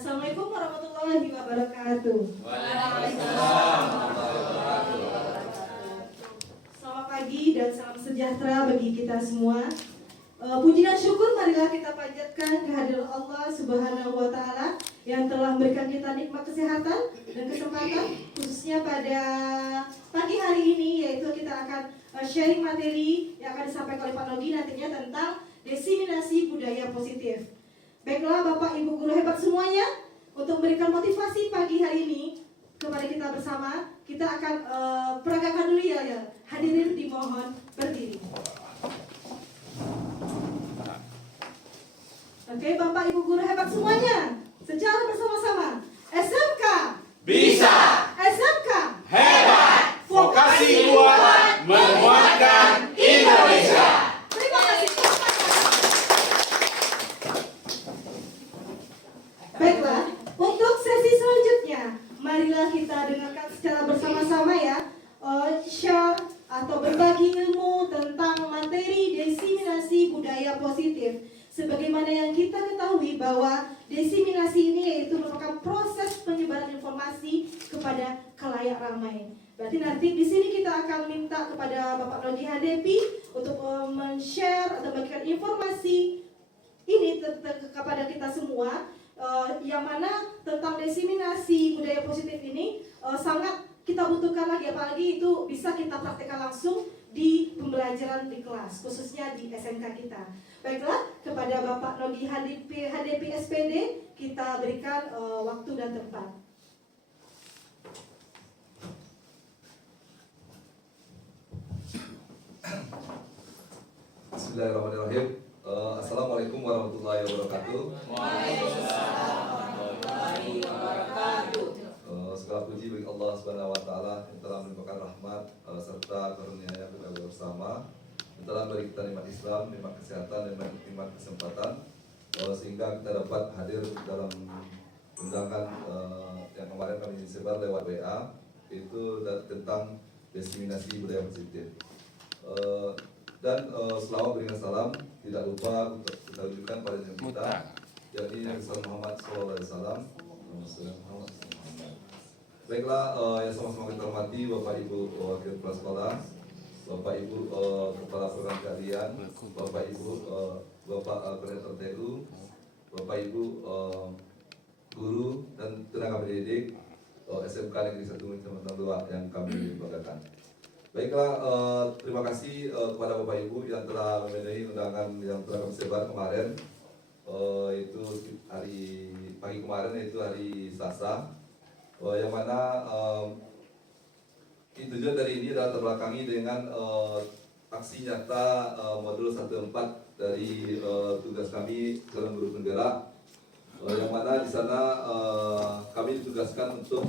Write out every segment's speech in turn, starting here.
Assalamualaikum warahmatullahi wabarakatuh. Waalaikumsalam warahmatullahi wabarakatuh. Selamat pagi dan salam sejahtera bagi kita semua. Puji dan syukur marilah kita panjatkan kehadiran Allah Subhanahu wa Ta'ala yang telah memberikan kita nikmat kesehatan dan kesempatan, khususnya pada pagi hari ini, yaitu kita akan sharing materi yang akan disampaikan oleh Pak Nogi nantinya tentang diseminasi budaya positif. Baiklah Bapak Ibu guru hebat semuanya, untuk memberikan motivasi pagi hari ini kepada kita bersama, kita akan peragakan dulu ya. Hadirin dimohon berdiri. Oke, Bapak Ibu guru hebat semuanya, secara bersama-sama. SMK Bisa, SMK hebat, vokasi kuat, menguatkan Indonesia. Terima kasih. Baiklah, untuk sesi selanjutnya, marilah kita dengarkan secara bersama-sama ya, share atau berbagi ilmu tentang materi diseminasi budaya positif. Sebagaimana yang kita ketahui bahwa diseminasi ini yaitu merupakan proses penyebaran informasi kepada khalayak ramai. Berarti nanti di sini kita akan minta kepada Bapak Nogi Hadepi untuk men-share atau bagikan informasi ini kepada kita semua, yang mana tentang diseminasi budaya positif ini sangat kita butuhkan lagi, apalagi itu bisa kita praktekkan langsung di pembelajaran di kelas, khususnya di SMK kita. Baiklah, kepada Bapak Nogi HDP SPD kita berikan waktu dan tempat. Bismillahirrahmanirrahim. Assalamualaikum warahmatullahi wabarakatuh. Waalaikumsalam warahmatullahi wabarakatuh. Segala puji bagi Allah Subhanahu wa Ta'ala yang telah melimpahkan rahmat serta karunia-Nya kepada kita bersama, yang telah beri kita nikmat Islam, nikmat kesehatan, dan nikmat kesempatan, sehingga kita dapat hadir dalam undangan yang kemarin kami sebar lewat WA, itu tentang diseminasi budaya positif. Dan selama berikan salam, tidak lupa untuk kita tunjukkan pada kita, yakni Nabi Muhammad SAW. Baiklah, yang sama-sama kita hormati Bapak Ibu Wakil Kepala Sekolah, Bapak Ibu Kepala Program Keahlian, Bapak Ibu Bapak Koordinator TU, Bapak Ibu guru dan tenaga pendidik SMK Negeri 1 Kecamatan 2 yang kami banggakan. Baiklah, terima kasih kepada Bapak Ibu yang telah memenuhi undangan yang telah kami sebar kemarin. Itu hari pagi kemarin, yaitu hari Selasa. Yang mana tujuan dari ini adalah terbelakangi dengan aksi nyata modul 14 dari tugas kami dalam guru penggerak, yang mana di sana kami ditugaskan untuk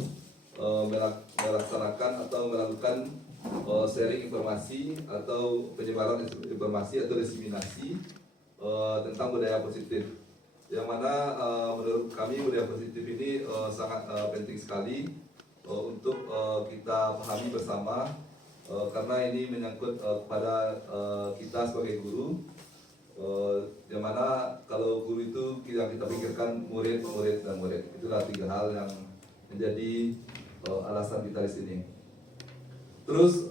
melaksanakan atau melakukan sharing informasi atau penyebaran informasi atau diseminasi tentang budaya positif, yang mana menurut kami budaya positif ini sangat penting sekali untuk kita pahami bersama, karena ini menyangkut kepada kita sebagai guru, yang mana kalau guru itu kita pikirkan murid, murid, dan murid. Itulah tiga hal yang menjadi alasan kita di sini. Terus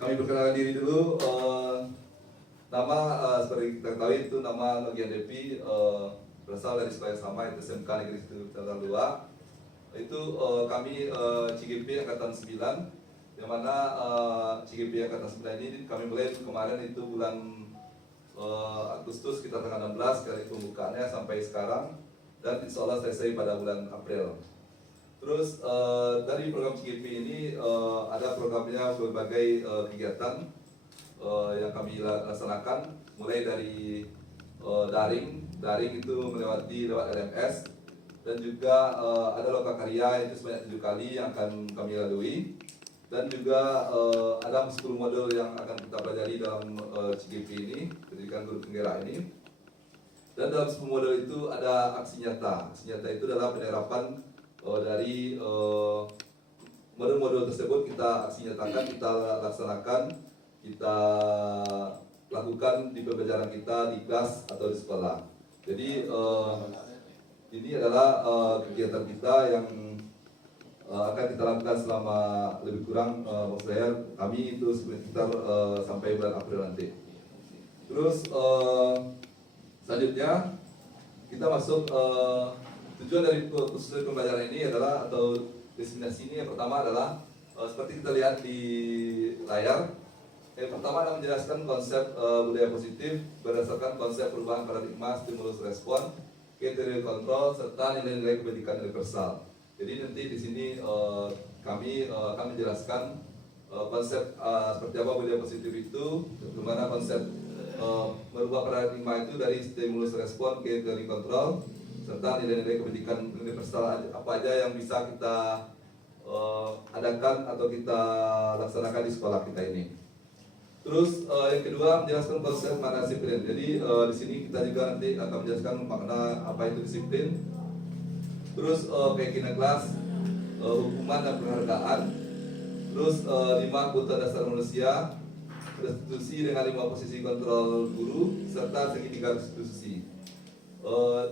kami perkenalkan diri dulu. Nama seperti kita ketahui itu nama Nogi Hadepi, berasal dari sekolah yang sama, itu SMK Negeri 1 Kecamatan 2. Itu kami CGP Angkatan 9, yang mana CGP Angkatan 9 ini kami mulai kemarin itu bulan Agustus, kita tanggal 16 kali pembukaannya sampai sekarang, dan insya Allah selesai pada bulan April. Terus dari program CGP ini ada programnya berbagai kegiatan yang kami laksanakan, mulai dari daring itu melewati lewat LMS, dan juga ada lokakarya itu sebanyak 7 kali yang akan kami lalui, dan juga ada 10 modul yang akan kita pelajari dalam CGP ini, pendidikan guru penggerak ini. Dan dalam 10 modul itu ada aksi nyata. Aksi nyata itu adalah penerapan dari modul-modul tersebut kita aksi nyatakan, kita laksanakan, kita lakukan di pembelajaran kita di kelas atau di sekolah. Jadi ini adalah kegiatan kita yang akan kita lakukan selama lebih kurang maksud saya kami itu sekitar sampai bulan April nanti. Terus selanjutnya kita masuk tujuan dari khusus pembelajaran ini adalah atau destinasi ini yang pertama adalah seperti kita lihat di layar. Yang pertama adalah menjelaskan konsep budaya positif berdasarkan konsep perubahan paradigma stimulus respon, kriteria kontrol serta nilai-nilai kebajikan universal. Jadi nanti di sini kami akan menjelaskan konsep seperti apa budaya positif itu, bagaimana konsep merubah paradigma itu dari stimulus respon ke kriteria kontrol serta nilai-nilai kebajikan universal apa aja yang bisa kita adakan atau kita laksanakan di sekolah kita ini. Terus yang kedua menjelaskan konsep makna disiplin. Jadi di sini kita juga nanti akan menjelaskan makna apa itu disiplin. Terus keyakinan kelas, hukuman dan penghargaan. Terus 5 kebutuhan dasar manusia, restitusi dengan 5 posisi kontrol guru serta segitiga restitusi.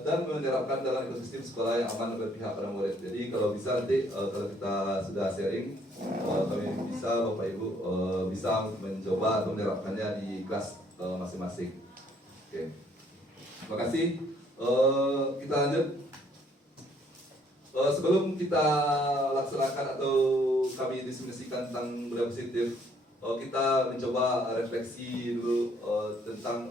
Dan menerapkan dalam ekosistem sekolah yang aman dan berpihak pada murid. Jadi kalau bisa nanti kalau kita sudah sharing, kami bisa Bapak Ibu bisa mencoba atau menerapkannya di kelas masing-masing. Oke, terima kasih. Kita lanjut. Sebelum kita laksanakan atau kami diskusikan tentang budaya positif, kita mencoba refleksi dulu tentang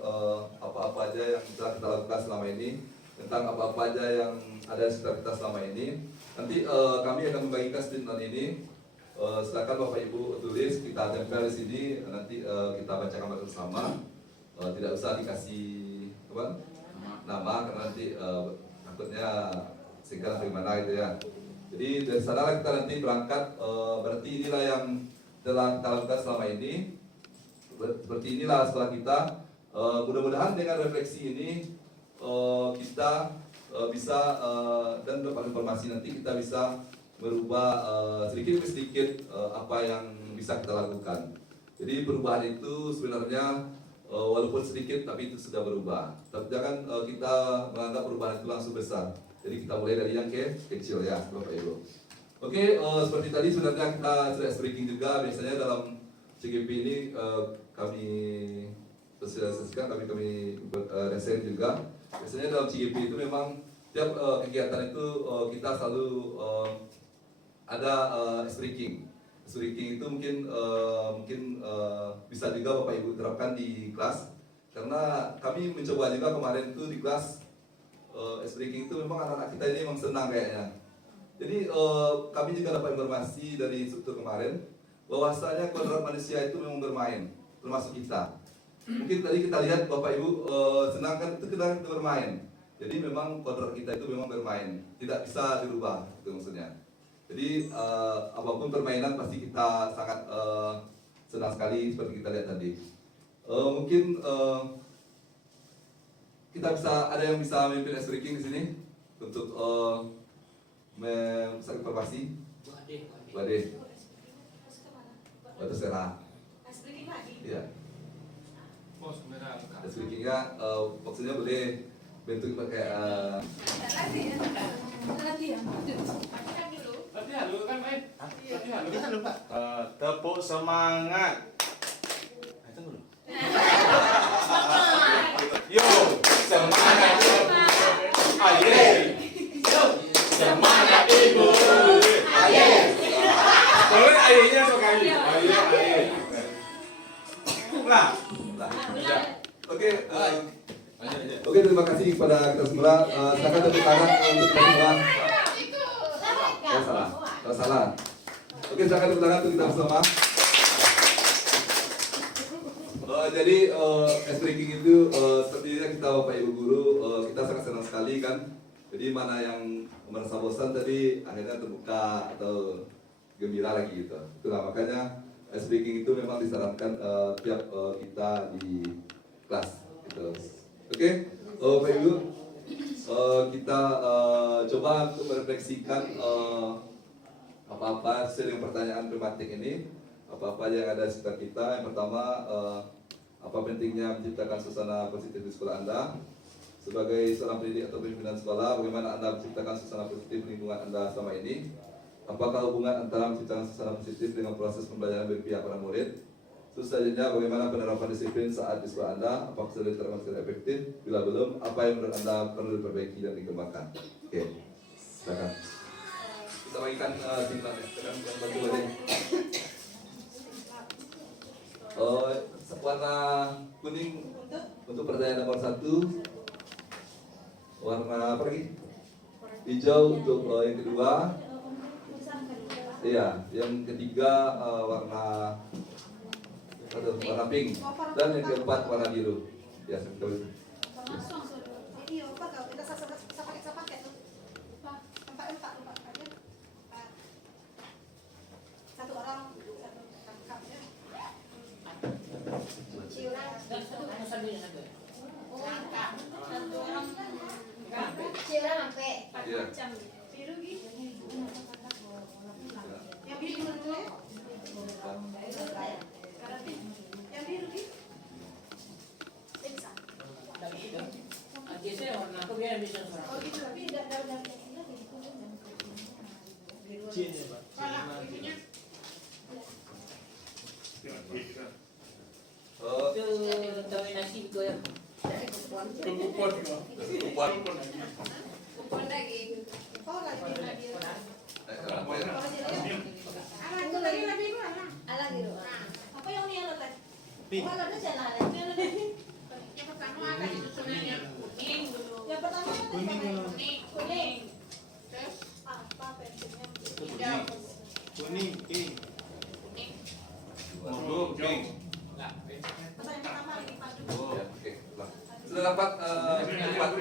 apa-apa aja yang telah kita lakukan selama ini, tentang apa-apa aja yang ada di sekitar kita selama ini. Nanti kami akan membagikan statement ini. Silakan Bapak Ibu tulis, kita tempel di sini, nanti kita bacakan bersama. Tidak usah dikasih apa? Nama karena nanti takutnya singkat atau gimana gitu ya. Jadi dari sana kita nanti berangkat. Berarti inilah yang telah kita lakukan selama ini. Seperti inilah setelah kita. Mudah-mudahan dengan refleksi ini kita bisa dan dapat informasi nanti kita bisa merubah sedikit demi sedikit apa yang bisa kita lakukan. Jadi perubahan itu sebenarnya walaupun sedikit tapi itu sudah berubah. Tapi jangan kita menganggap perubahan itu langsung besar. Jadi kita mulai dari yang kecil ya, Bapak Ibu. Oke, seperti tadi sebenarnya kita sudah speaking juga. Biasanya dalam CGP ini kami sosialisasikan, kami resign juga. Biasanya dalam CGP itu memang tiap kegiatan itu kita selalu ada speaking. Speaking itu mungkin bisa juga Bapak Ibu terapkan di kelas. Karena kami mencoba juga kemarin itu di kelas speaking itu memang anak-anak kita ini memang senang kayaknya. Jadi kami juga dapat informasi dari struktur kemarin bahwasanya kodrat manusia itu memang bermain, termasuk kita. Mungkin tadi kita lihat Bapak Ibu senang kan itu kita bermain. Jadi memang kodrat kita itu memang bermain, tidak bisa dirubah itu maksudnya. Jadi apapun permainan pasti kita sangat senang sekali seperti kita lihat tadi. Mungkin kita bisa ada yang bisa memimpin speaking di sini untuk memberikan informasi. Wade. Batu Serah. Iya. Speakingnya maksudnya boleh bentuk pakai latihan dulu kan, Pak? Latihan dulu, Pak. Tepuk semangat. Yo, semangat. Ayo. Yo, semangat Ibu. Ayo. Boleh ayahnya sekali. Ayo. Nah. Oke, terima kasih kepada kita semua. Silakan tepuk tangan untuk kita semua. Salah. Oke, silakan tepuk tangan untuk kita semua. Jadi speaking itu sepertinya kita Bapak Ibu guru kita sangat senang sekali kan. Jadi mana yang merasa bosan tadi akhirnya terbuka atau gembira lagi gitu. Itulah makanya speaking itu memang disarankan tiap kita di kelas gitu. Oke, Bapak Ibu kita coba untuk merefleksikan apa-apa sesuai dengan pertanyaan tematik ini, apa-apa yang ada di sekitar kita. Yang pertama, apa pentingnya menciptakan suasana positif di sekolah Anda? sebagai seorang pendidik atau pimpinan sekolah, bagaimana Anda menciptakan suasana positif lingkungan Anda selama ini? Apakah hubungan antara menciptakan suasana positif dengan proses pembelajaran dari pihak para murid? Terus selanjutnya, bagaimana penerapan disiplin saat di sekolah Anda? Apakah sudah diterapkan secara efektif? Bila belum, apa yang menurut Anda perlu diperbaiki dan dikembangkan? Oke, silakan. Kita bagikan timnya, silakan bantu ini. Warna kuning untuk pertanyaan nomor 1. Warna apa lagi? Hijau untuk yang kedua. Iya, yang ketiga warna pink dan yang keempat warna biru. Ya, betul. Satu orang Iya. yang biru dulu ya. Yang biru di. Oh gitu, tapi dalam oh lagi. Apa yang ini yang tadi? Oh, ada jalan. Yang pertama ada itu sebenarnya kuning dulu. Yang pertama kuning. Terus apa pentingnya? Hijau. Kuning, pink. Biru, pink. Yang pertama lagi padu. Ya, oke. Sudah dapat 4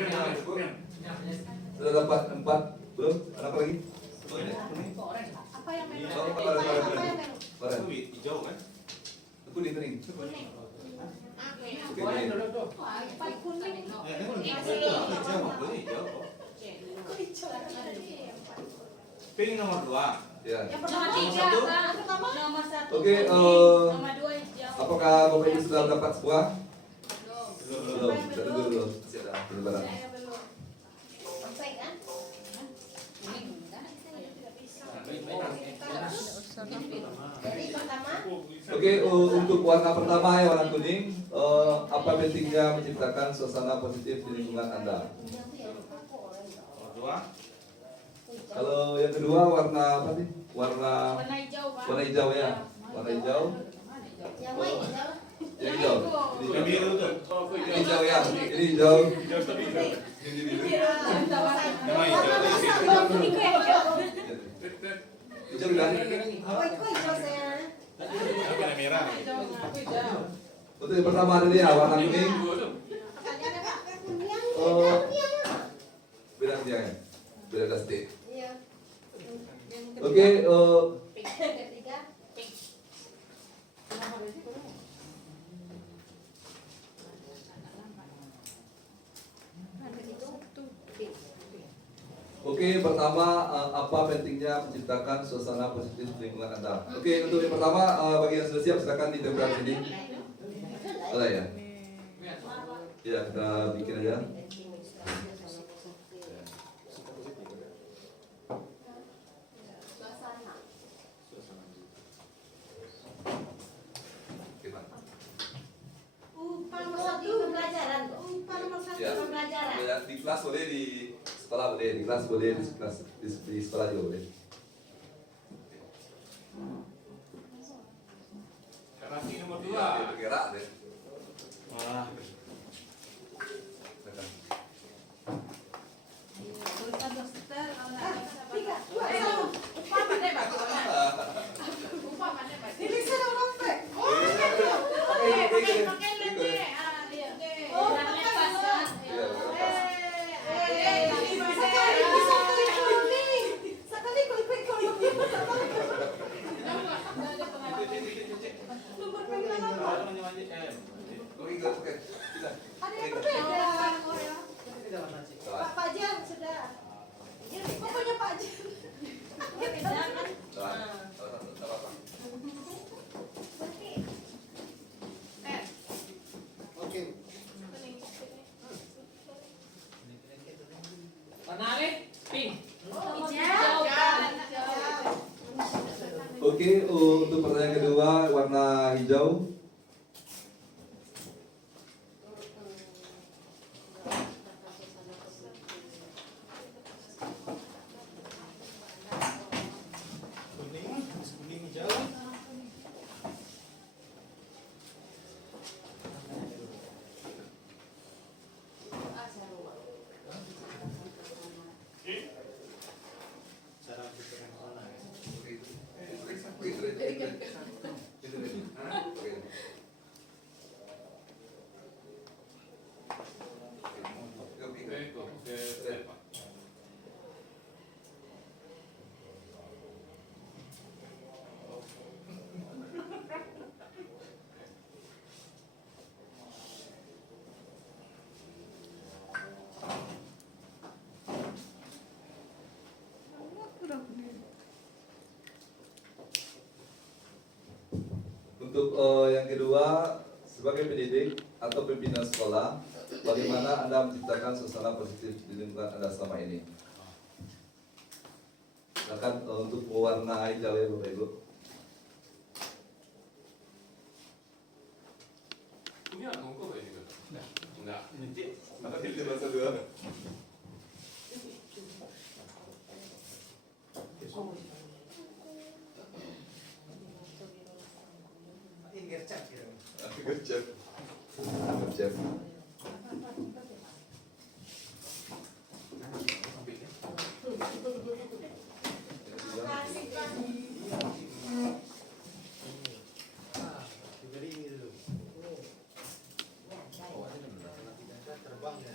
Sudah dapat 4 belum? Ada apa lagi? Apa yang merah? Oh, Apa yang merah? Oren. Hijau kan? Kuning. Kuning. Oke, kuning. Apa kuning? Hijau. Pink nomor 2. Ya. Yang pertama Nomor 1. Oke, Nomor 2 hijau. apakah Bapak Ibu sudah dapat semua? Belum. Kita tunggu dulu. Masih ada penyebaran. saya belum. Sampai kan? Jadi pertama Oke, untuk warna pertama ya warna kuning, apa pentingnya menciptakan suasana positif di lingkungan Anda? Nomor 2. Kalau yang kedua warna apa sih? Warna warna hijau, Pak. warna hijau ya. Warna hijau. Yang main hijau. Yang hijau. Yang biru tuh. Ini hijau ya. Ini hijau. Hijau tapi hijau. Ini biru. Nama hijau. Hijau bilang. Oh, itu hijau saya. Apa yang merah? Untuk yang pertama ada dia warna kuning. Pertanyaannya Pak, kuning. Beda dia ya. Beda plastik. Iya. Oke, Ketiga. Oke, pertama apa pentingnya menciptakan suasana positif di lingkungan Anda? Oke, untuk yang pertama bagi yang sudah siap silakan ditempel sini. Ada ya? Ya, kita bikin aja. Oke, Pak. Upah nomor satu. Pembelajaran. Upah nomor satu. Ya. Pembelajaran. Ya, di kelas boleh, di sekolah boleh, di kelas boleh, di kelas di sekolah juga boleh. Rafi nomor Iya, dia 2. bergerak deh. Wah. Silakan. Tiga, dua, satu. Ini saya orang Pak. Oh, gitu. Oh, Iya, sekali bisa klik kuning. Sekali klik kuning. Nomor panggilan apa? Oke, untuk pertanyaan kedua warna hijau. Kuning hijau. Cara bikin mana ya? Untuk yang kedua, sebagai pendidik atau pimpinan sekolah, bagaimana Anda menciptakan suasana positif di lingkungan Anda selama ini? Silakan untuk mewarnai hijau ya Bapak Ibu. Punya ngomong ini kan? Enggak. Ini bahasa dua. Ini gercep ya. Gercep. Gercep. Diberi ini dulu. Terbang ya.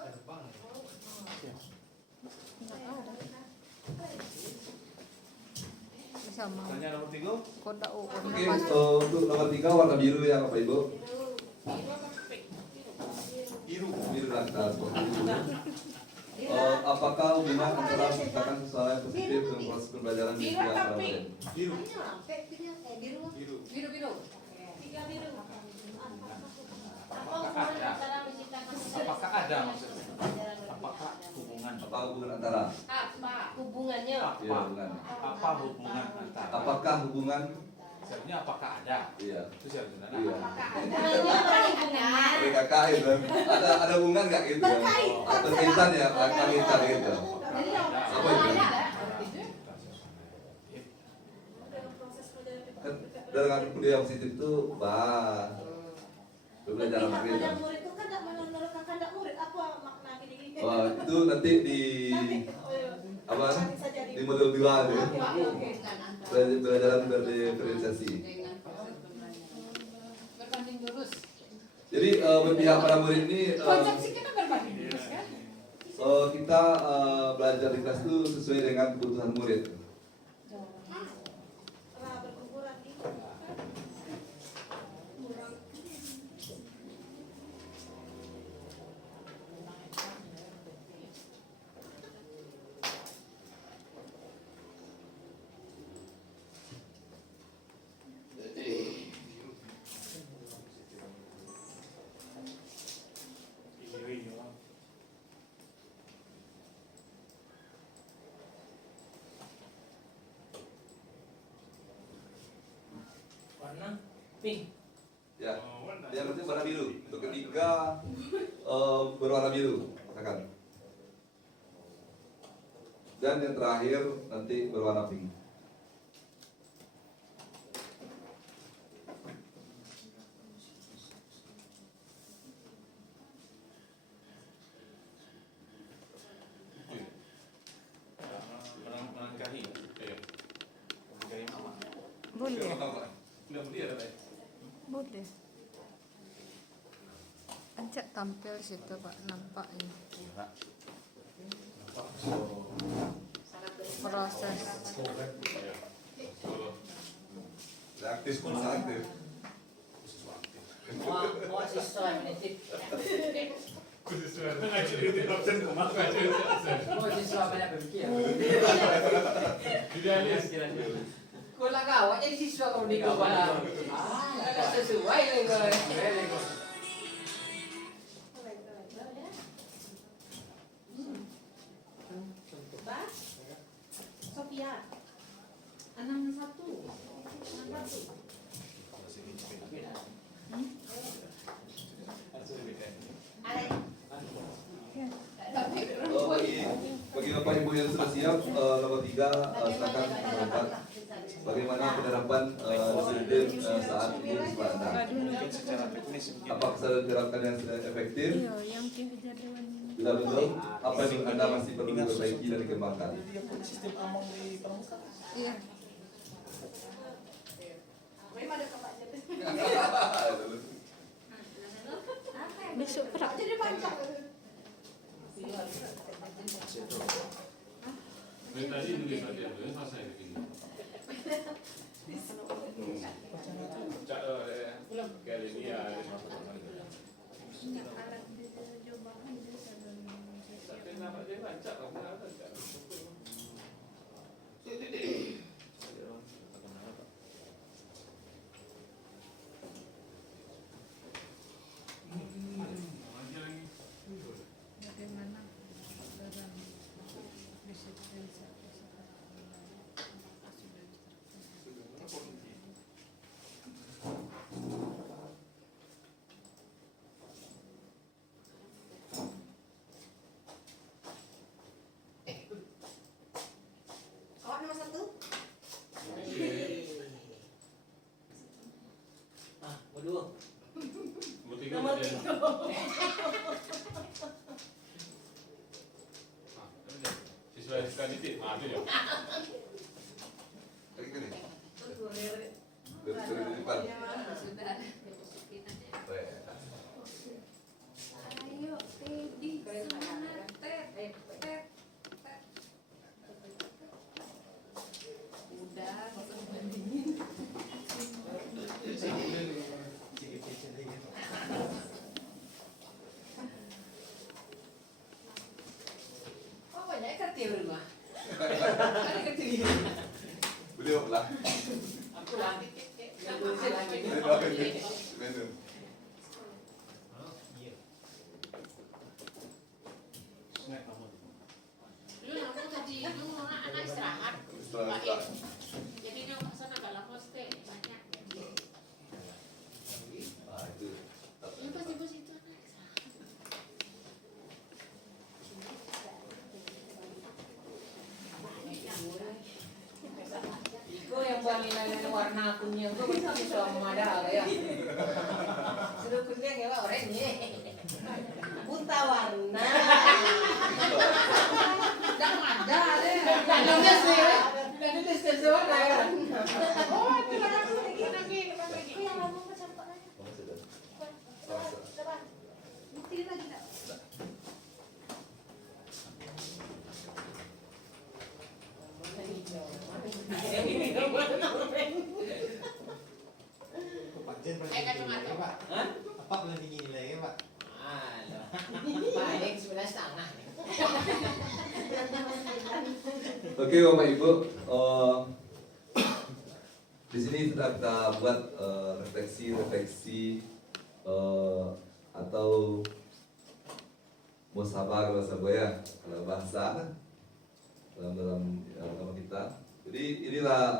Terbang. Sama Tanya nomor 3. kodak warna Oke, pas. untuk nomor 3 warna biru ya Bapak Ibu. Biru. Biru lah kita seperti itu. Apakah hubungan antara menciptakan suasana yang positif dengan proses pembelajaran di setiap para murid? Biru. Biru. Biru. Biru biru. Tiga biru. Apakah ada maksudnya? Apakah hubungan? Apa hubungan antara? Apa hubungannya? Iya, Apa? hubungan. Apa hubungan antara? Apakah hubungan? Sebenarnya apakah ada? Iya. Itu sebenarnya. Iya. Hubungannya berhubungan. Dari kakak itu. Ada hubungan nggak gitu ya? Berkaitan ya, kaitan gitu. Apa itu? Kan dengan budaya positif itu belajar anak Tapi kita. murid itu kan menurut kakak murid apa makna pendidikan? Wah, itu nanti di apa? Di model 2 itu. Belajaran berdiferensiasi. Berbanding lurus. Jadi berpihak pada murid ini Konsepsi kita berbanding lurus kan? kita belajar di kelas itu sesuai dengan kebutuhan murid. Nah, berkumpulan di Warna pink. Ya, dia nanti warna biru. Untuk ketiga berwarna biru, katakan. Dan yang terakhir nanti berwarna pink. Menangkahi. Menangkahi mama. Boleh. Udah beli ada Boleh. Ajak tampil situ Pak, nampaknya. Proses. Aktif pun aktif. Mau siswa menitip. Mau siswa banyak berpikir. Kalau kau jadi siswa kau di kau pada. Tidak sesuai dengan. Sophia. Bagi Bapak Ibu yang sudah siap, nomor 3 silakan mendapat bagaimana penerapan disiplin saat ini Pak Anda. Mungkin secara teknis mungkin. Apakah sudah diterapkan yang sudah efektif? Iya, yang kejadian. Bila belum, apa yang Anda masih perlu diperbaiki dan dikembangkan? Dia pun sistem among di permukaan. Iya. Memang ada kapak jadi. Besok perak. Jadi panjang. Tadi nulis aja, selesai begini. Kali ini ya. Bagaimana dalam disiplin saat Kawan nomor 1. Waduh. Nomor 3. Siswa SK titik, itu ya. Lagi ke nih? Dari depan. Sudah. Ayo, Teddy, semangat, Ted. Udah, nggak usah dibandingin. Oh, banyak kecil rumah. Ada kecil. Beliau lah. Aku lagi. Minum. Snack kamu. Dulu aku tadi dulu anak istirahat. Setelah Jadi dia pesan agak lama stay banyak. itu. Ini pasti bos itu anak istirahat. Iko yang banginan warna kuning itu bisa ada ya. Sudah kuning ya oranye. Buta warna. Jangan ada deh. Jangan sih. Jadi distance warna ya. Oh, itu lagi. Yang lama macam apa lagi? Selasa. Depan. Buktiin lagi tak? Kacamata. Pak. Hah? Apa belum dinilai Pak? Baik, 9,5. Oke Bapak Ibu, di sini sudah kita buat refleksi atau musabar bahasa Boya, kalau bahasa dalam agama kita. Jadi inilah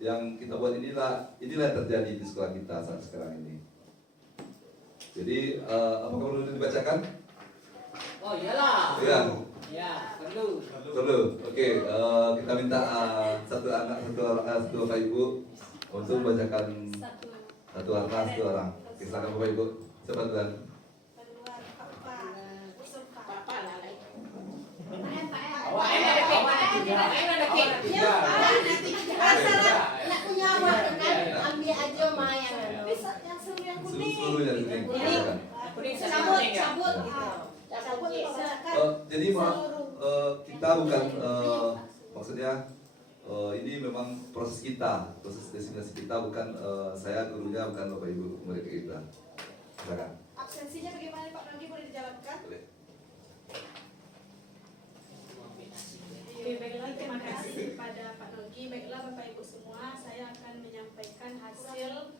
yang kita buat inilah yang terjadi di sekolah kita saat sekarang ini. Jadi apakah perlu dibacakan? Oh iyalah. Iya. Ya, perlu. Perlu. Oke, kita minta satu Bapak Ibu untuk membacakan satu orang. Oke, silakan Bapak Ibu. Siapa duluan? Keluar papa. Usul Papa lah. Awak ada kek. Awak ada kek. Nak punya awak kan ambil aja mayang. Bisa yang seru yang kuning. Seluruh yang kuning. Kuning. Silakan. Kuning Cabut, kuning ya. cabut gitu. Cabut silakan. Jadi kita bukan maksudnya ini memang proses kita, proses destinasi kita, bukan saya gurunya, bukan Bapak Ibu murid kita. Silakan. Absensinya bagaimana Pak Nagi, boleh dijalankan? Boleh. Oke, baiklah, terima kasih kepada Pak Nogi. Baiklah Bapak Ibu semua, saya akan menyampaikan hasil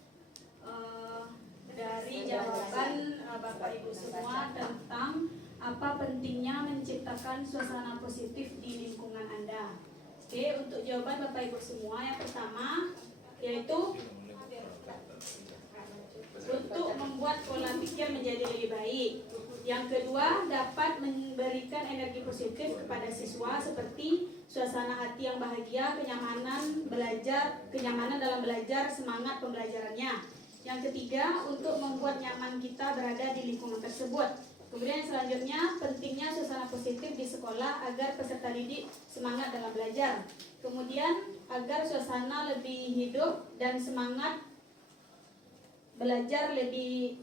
dari jawaban Bapak Ibu semua tentang apa pentingnya menciptakan suasana positif di lingkungan Anda. Oke, Oke, untuk jawaban Bapak Ibu semua, yang pertama yaitu untuk membuat pola pikir menjadi lebih baik. Yang kedua, dapat memberikan energi positif kepada siswa seperti suasana hati yang bahagia, kenyamanan dalam belajar, semangat pembelajarannya. Yang ketiga, untuk membuat nyaman kita berada di lingkungan tersebut. Kemudian yang selanjutnya, pentingnya suasana positif di sekolah agar peserta didik semangat dalam belajar. Kemudian, agar suasana lebih hidup dan semangat belajar lebih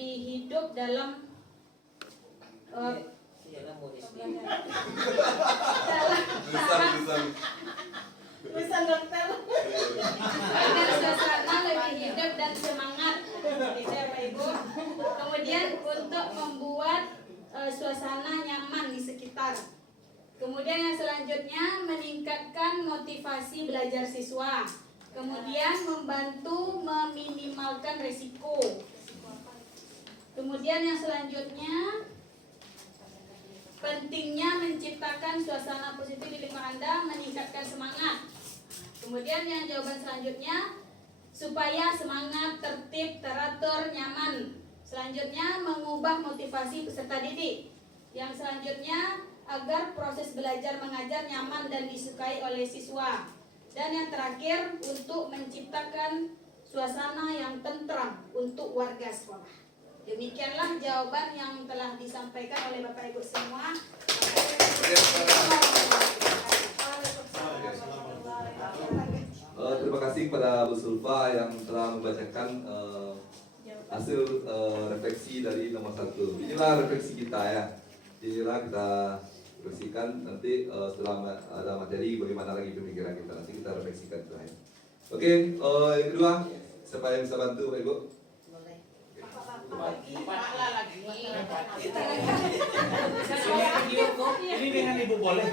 hidup dalam Pesan dokter. agar suasana lebih hidup dan semangat, gitu ya Pak Ibu. Kemudian untuk membuat suasana nyaman di sekitar. Kemudian yang selanjutnya, meningkatkan motivasi belajar siswa. Kemudian membantu meminimalkan resiko. Kemudian yang selanjutnya, pentingnya menciptakan suasana positif di lingkungan Anda, meningkatkan semangat. Kemudian yang jawaban selanjutnya, supaya semangat, tertib, teratur, nyaman. Selanjutnya, mengubah motivasi peserta didik. Yang selanjutnya, agar proses belajar mengajar nyaman dan disukai oleh siswa. Dan yang terakhir, untuk menciptakan suasana yang tentram untuk warga sekolah. Demikianlah jawaban yang telah disampaikan oleh Bapak Ibu semua. Terima kasih kepada Bu Sulfa yang telah membacakan hasil refleksi dari nomor 1. Inilah refleksi kita ya. Inilah kita refleksikan nanti setelah ada materi bagaimana lagi pemikiran kita. Nanti kita refleksikan terakhir. Oke, yang kedua, siapa yang bisa bantu Pak Ibu? Ini dengan Ibu boleh.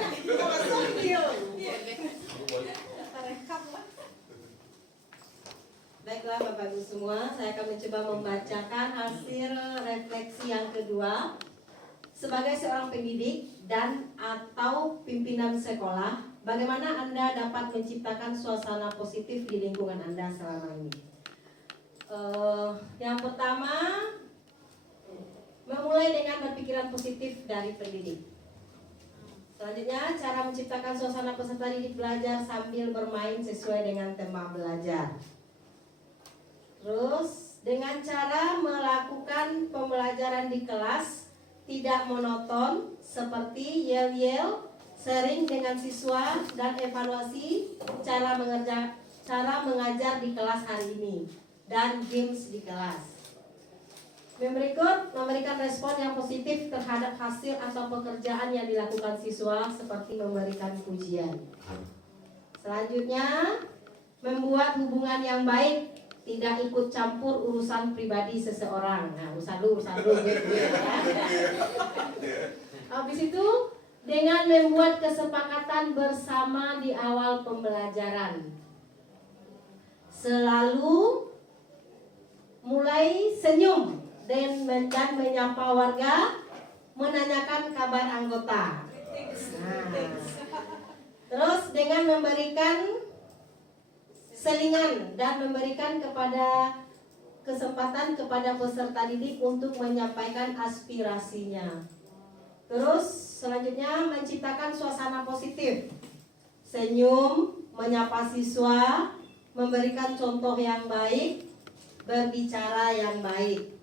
Baiklah Bapak Ibu semua, saya akan mencoba membacakan hasil refleksi yang kedua. Sebagai seorang pendidik dan atau pimpinan sekolah, bagaimana Anda dapat menciptakan suasana positif di lingkungan Anda selama ini? Yang pertama, memulai dengan berpikiran positif dari pendidik. Selanjutnya, cara menciptakan suasana peserta didik belajar sambil bermain sesuai dengan tema belajar. Terus, dengan cara melakukan pembelajaran di kelas tidak monoton seperti yel-yel, sering dengan siswa dan evaluasi cara mengajar di kelas hari ini dan games di kelas. Berikut, memberikan respon yang positif terhadap hasil atau pekerjaan yang dilakukan siswa seperti memberikan pujian. Selanjutnya, membuat hubungan yang baik, tidak ikut campur urusan pribadi seseorang. Nah, urusan lu gitu ya. Habis itu, dengan membuat kesepakatan bersama di awal pembelajaran. Selalu mulai senyum dan menyapa warga, menanyakan kabar anggota. Nah, terus dengan memberikan selingan dan memberikan kesempatan kepada peserta didik untuk menyampaikan aspirasinya. Terus selanjutnya menciptakan suasana positif, senyum, menyapa siswa, memberikan contoh yang baik, berbicara yang baik.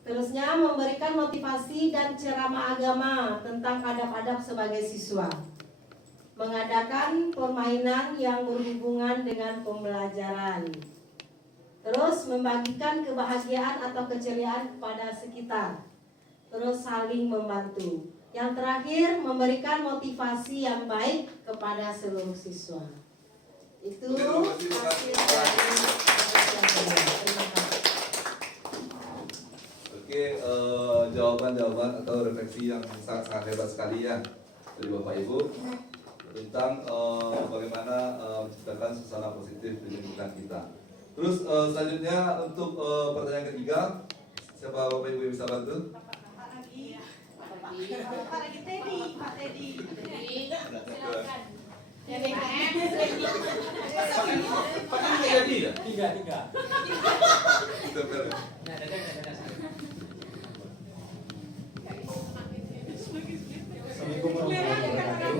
Terusnya memberikan motivasi dan ceramah agama tentang adab-adab sebagai siswa. Mengadakan permainan yang berhubungan dengan pembelajaran. Terus membagikan kebahagiaan atau keceriaan kepada sekitar. Terus saling membantu. Yang terakhir, memberikan motivasi yang baik kepada seluruh siswa. Itu hasil dari terima kasih. Oke, jawaban-jawaban atau refleksi yang sangat hebat sekali ya dari Bapak Ibu tentang bagaimana menciptakan suasana positif di lingkungan kita. Terus selanjutnya untuk pertanyaan ketiga, siapa Bapak Ibu yang bisa bantu? Pak lagi Teddy. PPKM. Pakai jadi ya? Tiga. Kita balik. Nah, dadah. Assalamualaikum warahmatullahi wabarakatuh.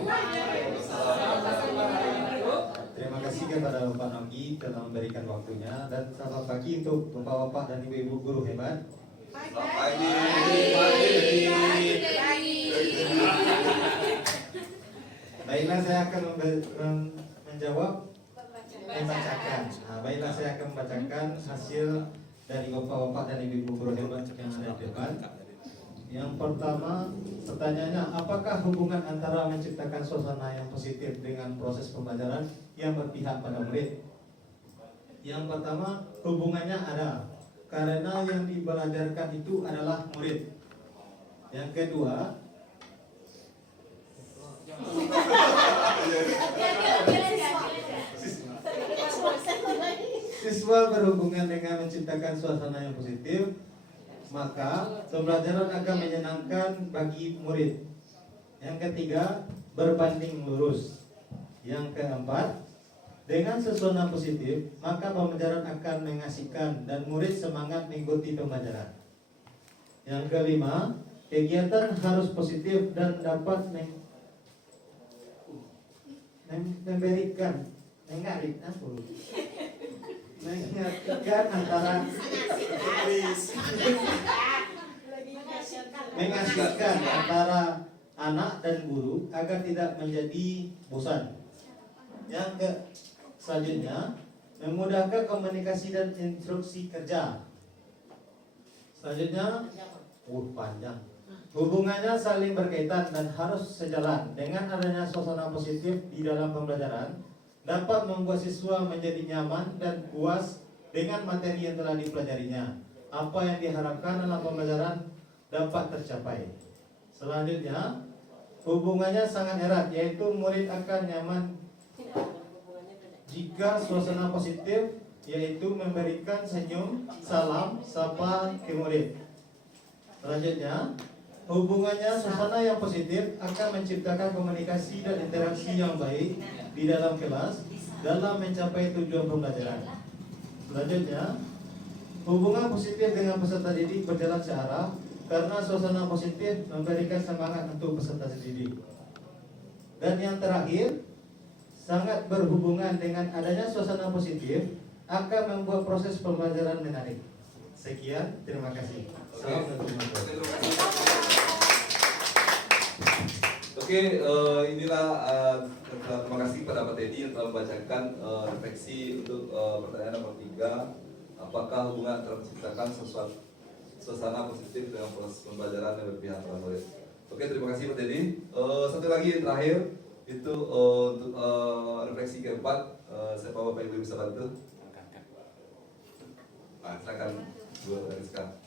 Terima kasih kepada Bapak Nogi telah memberikan waktunya, dan selamat pagi untuk Bapak-bapak dan Ibu-ibu guru hebat. Selamat pagi. Baiklah, saya akan menjawab, membacakan. Nah, baiklah, saya akan membacakan hasil dari Bapak-bapak dan Ibu-ibu guru hebat yang ada di depan. Yang pertama, pertanyaannya, apakah hubungan antara menciptakan suasana yang positif dengan proses pembelajaran yang berpihak pada murid? Yang pertama, hubungannya ada, karena yang dibelajarkan itu adalah murid. Yang kedua, siswa berhubungan dengan menciptakan suasana yang positif, maka pembelajaran akan menyenangkan bagi murid. Yang ketiga, berbanding lurus. Yang keempat, dengan suasana positif, maka pembelajaran akan mengasihkan dan murid semangat mengikuti pembelajaran. Yang kelima, kegiatan harus positif dan dapat mengingatkan antara mengasihkan antara anak dan guru agar tidak menjadi bosan. Yang selanjutnya, memudahkan komunikasi dan instruksi kerja. Selanjutnya, panjang. Hubungannya saling berkaitan dan harus sejalan. Dengan adanya suasana positif di dalam pembelajaran, dapat membuat siswa menjadi nyaman dan puas dengan materi yang telah dipelajarinya. Apa yang diharapkan dalam pembelajaran dapat tercapai. Selanjutnya, hubungannya sangat erat, yaitu murid akan nyaman jika suasana positif, yaitu memberikan senyum, salam, sapa ke murid. Selanjutnya, hubungannya suasana yang positif akan menciptakan komunikasi dan interaksi yang baik di dalam kelas dalam mencapai tujuan pembelajaran. Selanjutnya, hubungan positif dengan peserta didik berjalan searah karena suasana positif memberikan semangat untuk peserta didik. Dan yang terakhir, sangat berhubungan dengan adanya suasana positif akan membuat proses pembelajaran menarik. Sekian, terima kasih. Salam dan terima kasih. Oke, inilah terima kasih kepada Pak Teddy yang telah membacakan refleksi untuk pertanyaan nomor 3. Apakah hubungan antara menciptakan suasana positif dengan proses pembelajaran yang berpihak pada murid? Oke, terima kasih Pak Teddy. Satu lagi yang terakhir itu untuk refleksi keempat, siapa Bapak Ibu bisa bantu? Silakan Bu Rizka.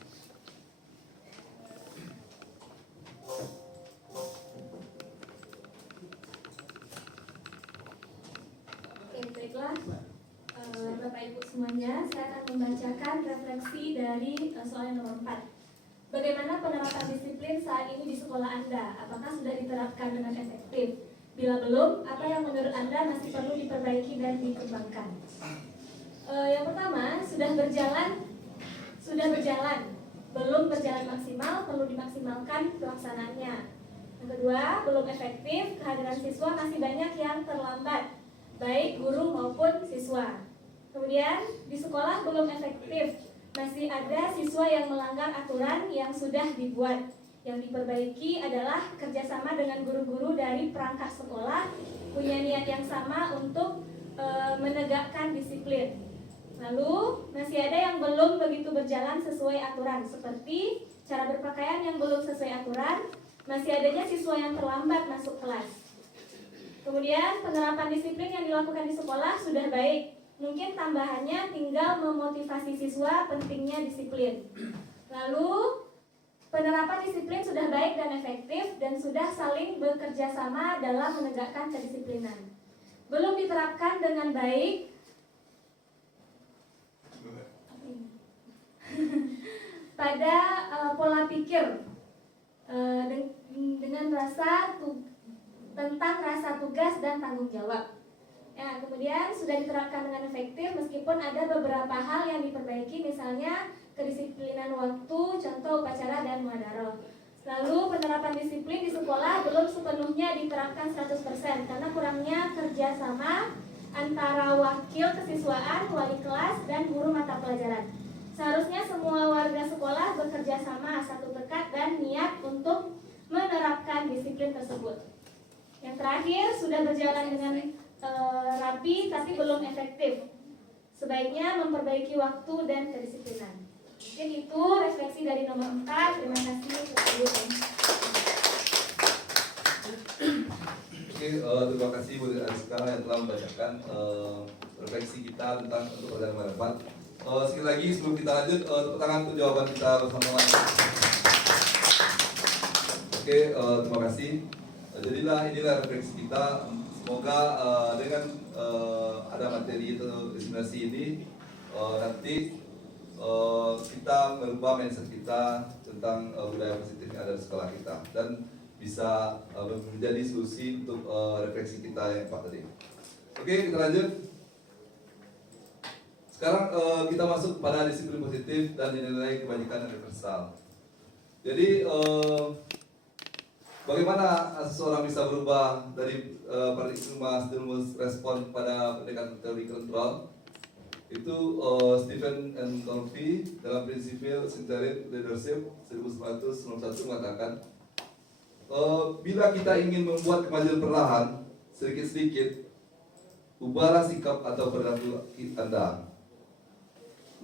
Baiklah, Bapak Ibu semuanya, saya akan membacakan refleksi dari soal yang nomor 4. Bagaimana penerapan disiplin saat ini di sekolah Anda? Apakah sudah diterapkan dengan efektif? Bila belum, apa yang menurut Anda masih perlu diperbaiki dan dikembangkan? Yang pertama, sudah berjalan, belum berjalan maksimal, perlu dimaksimalkan pelaksanaannya. Yang kedua, belum efektif, kehadiran siswa masih banyak yang terlambat, baik guru maupun siswa. Kemudian di sekolah belum efektif, masih ada siswa yang melanggar aturan yang sudah dibuat. Yang diperbaiki adalah kerjasama dengan guru-guru dari perangkat sekolah, punya niat yang sama untuk menegakkan disiplin. Lalu masih ada yang belum begitu berjalan sesuai aturan, seperti cara berpakaian yang belum sesuai aturan, masih adanya siswa yang terlambat masuk kelas. Kemudian penerapan disiplin yang dilakukan di sekolah sudah baik. Mungkin tambahannya tinggal memotivasi siswa pentingnya disiplin. Lalu penerapan disiplin sudah baik dan efektif dan sudah saling bekerja sama dalam menegakkan kedisiplinan. Belum diterapkan dengan baik pada pola pikir dengan rasa tentang rasa tugas dan tanggung jawab. Ya, kemudian sudah diterapkan dengan efektif meskipun ada beberapa hal yang diperbaiki, misalnya kedisiplinan waktu, contoh upacara dan muhadharah. Lalu penerapan disiplin di sekolah belum sepenuhnya diterapkan 100% karena kurangnya kerjasama antara wakil kesiswaan, wali kelas, dan guru mata pelajaran. Seharusnya semua warga sekolah bekerja sama, satu tekad dan niat untuk menerapkan disiplin tersebut. Yang terakhir, sudah berjalan dengan rapi tapi belum efektif. Sebaiknya memperbaiki waktu dan kedisiplinan. Mungkin itu refleksi dari nomor 4. Terima kasih. Oke, terima kasih Bu Ariska yang telah membacakan refleksi kita tentang untuk pelajaran depan. Sekali lagi sebelum kita lanjut, tepuk tangan untuk jawaban kita bersama-sama. Oke, terima kasih. Jadilah inilah refleksi kita. Semoga dengan ada materi atau diseminasi ini nanti kita merubah mindset kita tentang budaya positif yang ada di sekolah kita dan bisa menjadi solusi untuk refleksi kita yang Pak tadi. Oke, kita lanjut. Sekarang kita masuk pada disiplin positif dan nilai kebajikan universal. Jadi bagaimana seseorang bisa berubah dari paradigma stimulus respon pada pendekatan teori kontrol? Itu Stephen and Covey dalam Principle Centered Leadership 1991 mengatakan, bila kita ingin membuat kemajuan perlahan, sedikit-sedikit, ubahlah sikap atau perilaku Anda.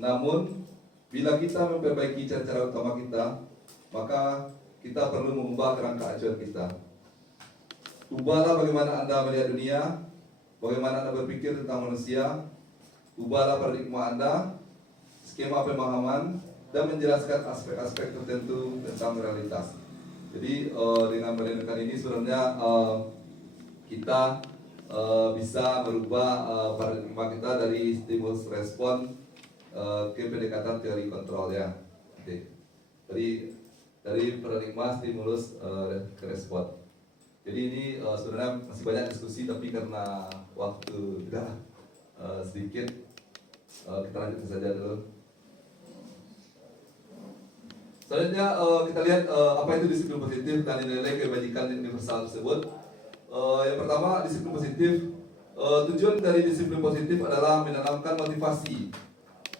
Namun, bila kita memperbaiki cara-cara utama kita, maka kita perlu mengubah kerangka acuan kita. Ubahlah bagaimana Anda melihat dunia, bagaimana Anda berpikir tentang manusia. Ubahlah paradigma Anda, skema pemahaman, dan menjelaskan aspek-aspek tertentu tentang realitas. Jadi dengan mendengarkan ini sebenarnya kita bisa merubah paradigma kita dari stimulus respon ke pendekatan teori kontrol ya. Oke. Dari paradigma stimulus ke respon. Jadi ini sebenarnya masih banyak diskusi, tapi karena waktu tidak sedikit, kita lanjutkan saja dulu. Selanjutnya kita lihat apa itu disiplin positif dan nilai kebajikan universal tersebut. Yang pertama, disiplin positif. Tujuan dari disiplin positif adalah menanamkan motivasi.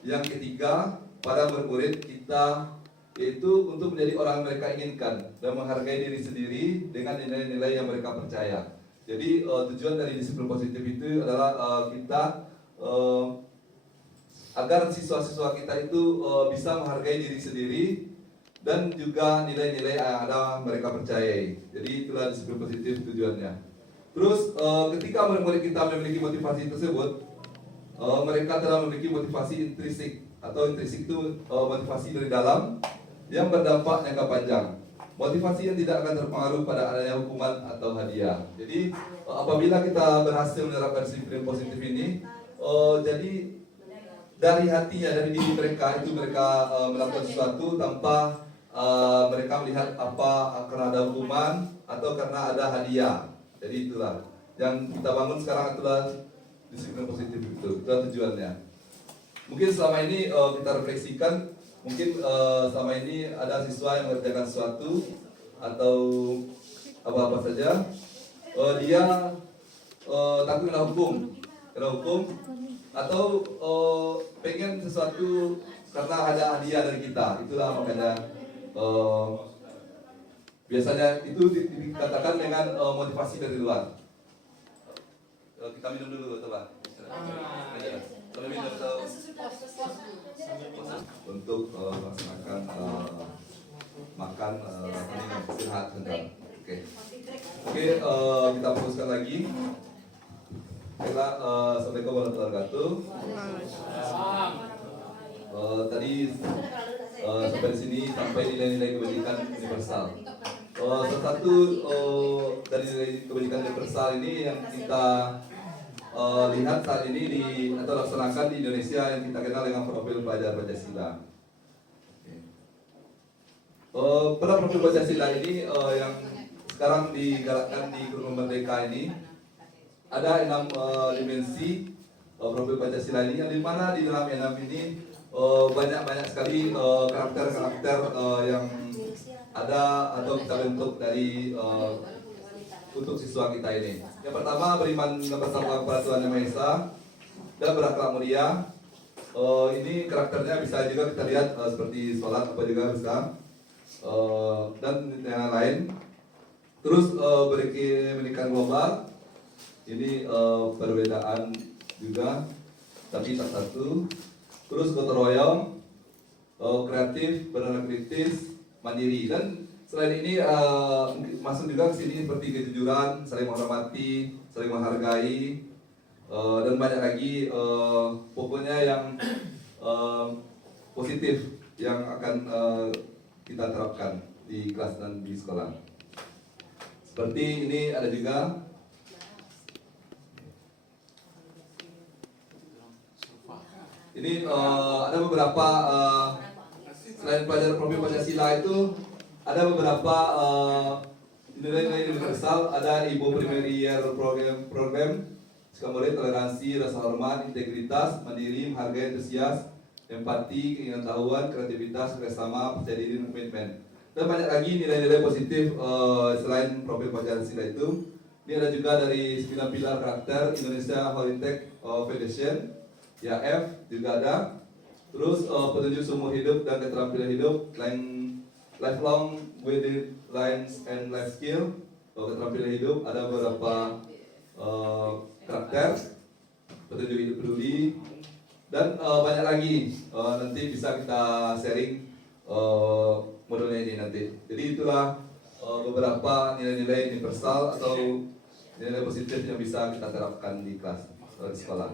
Yang ketiga, pada murid-murid kita, yaitu untuk menjadi orang yang mereka inginkan dan menghargai diri sendiri dengan nilai-nilai yang mereka percaya. Jadi tujuan dari disiplin positif itu adalah kita agar siswa-siswa kita itu bisa menghargai diri sendiri dan juga nilai-nilai yang ada mereka percayai. Jadi itulah disiplin positif tujuannya. Terus ketika murid-murid kita memiliki motivasi tersebut, mereka telah memiliki motivasi intrinsik, atau intrinsik itu motivasi dari dalam yang berdampak jangka panjang. Motivasi yang tidak akan terpengaruh pada adanya hukuman atau hadiah. Jadi apabila kita berhasil menerapkan disiplin positif ini, jadi dari hatinya, dari diri mereka itu mereka melakukan sesuatu tanpa mereka melihat apa karena ada hukuman atau karena ada hadiah. Jadi itulah yang kita bangun sekarang, itulah disiplin positif itulah tujuannya. Mungkin selama ini kita refleksikan, mungkin selama ini ada siswa yang mengerjakan sesuatu atau apa-apa saja, dia takut kena hukum, atau pengen sesuatu karena ada hadiah dari kita. Itulah makanya biasanya itu dikatakan dengan motivasi dari luar. Kita minum dulu, coba. Minum untuk melaksanakan makan istirahat sebentar. Oke, kita fokuskan lagi. Assalamualaikum warahmatullahi wabarakatuh. Tadi sampai sini sampai nilai-nilai kebajikan universal. Salah satu dari nilai kebajikan universal ini yang kita lihat saat ini atau laksanakan di Indonesia yang kita kenal dengan profil pelajar Pancasila. Pada profil Pancasila ini yang sekarang digalakkan di kurikulum Merdeka ini ada 6 dimensi profil Pancasila ini, yang dimana di dalam 6 ini banyak sekali karakter-karakter yang ada atau kita bentuk dari untuk siswa kita ini. Yang pertama, beriman bersama kepada Tuhan Yang Maha Esa dan berakhlak mulia. Ini karakternya bisa juga kita lihat seperti sholat apa juga bisa, dan yang lain. Terus pendidikan global, ini perbedaan juga tapi tak satu. Terus gotong royong, kreatif, berencana kritis, mandiri, dan selain ini masuk juga ke sini seperti kejujuran, saling menghormati, saling menghargai, dan banyak lagi pokoknya yang positif yang akan kita terapkan di kelas dan di sekolah. Seperti ini ada juga ini ada beberapa selain pelajaran profil Pancasila itu ada beberapa nilai-nilai universal. Ada Ibu Premier program Sekamore, toleransi, rasa hormat, integritas, mandiri, menghargai, antusias, empati, keingintahuan, kreativitas, kerjasama, percaya diri, dan komitmen. Dan banyak lagi nilai-nilai positif selain profil Pancasila itu. Ini ada juga dari 9 pilar karakter Indonesia Holitek Foundation, YAF juga ada. Terus petunjuk seumur hidup dan keterampilan hidup, lifelong within lines and life skill, keterampilan hidup, ada beberapa karakter, petunjuk hidup peduli, dan banyak lagi. Nanti bisa kita sharing modulnya ini nanti. Jadi itulah beberapa nilai-nilai universal atau nilai positif yang bisa kita terapkan di kelas di sekolah.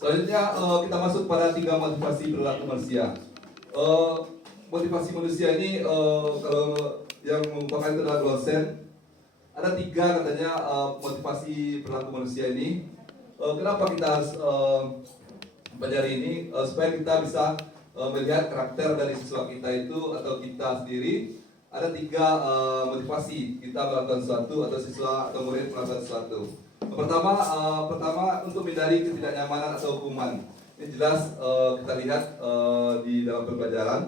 Selanjutnya kita masuk pada 3 motivasi perilaku manusia. Motivasi manusia ini kalau yang merupakan itu adalah Glausen. Ada 3 katanya motivasi perilaku manusia ini. Kenapa kita harus pelajari ini? Supaya kita bisa melihat karakter dari siswa kita itu atau kita sendiri. Ada 3 motivasi kita melakukan sesuatu atau siswa atau murid melakukan sesuatu. Pertama untuk menghindari ketidaknyamanan atau hukuman. Ini jelas kita lihat di dalam pembelajaran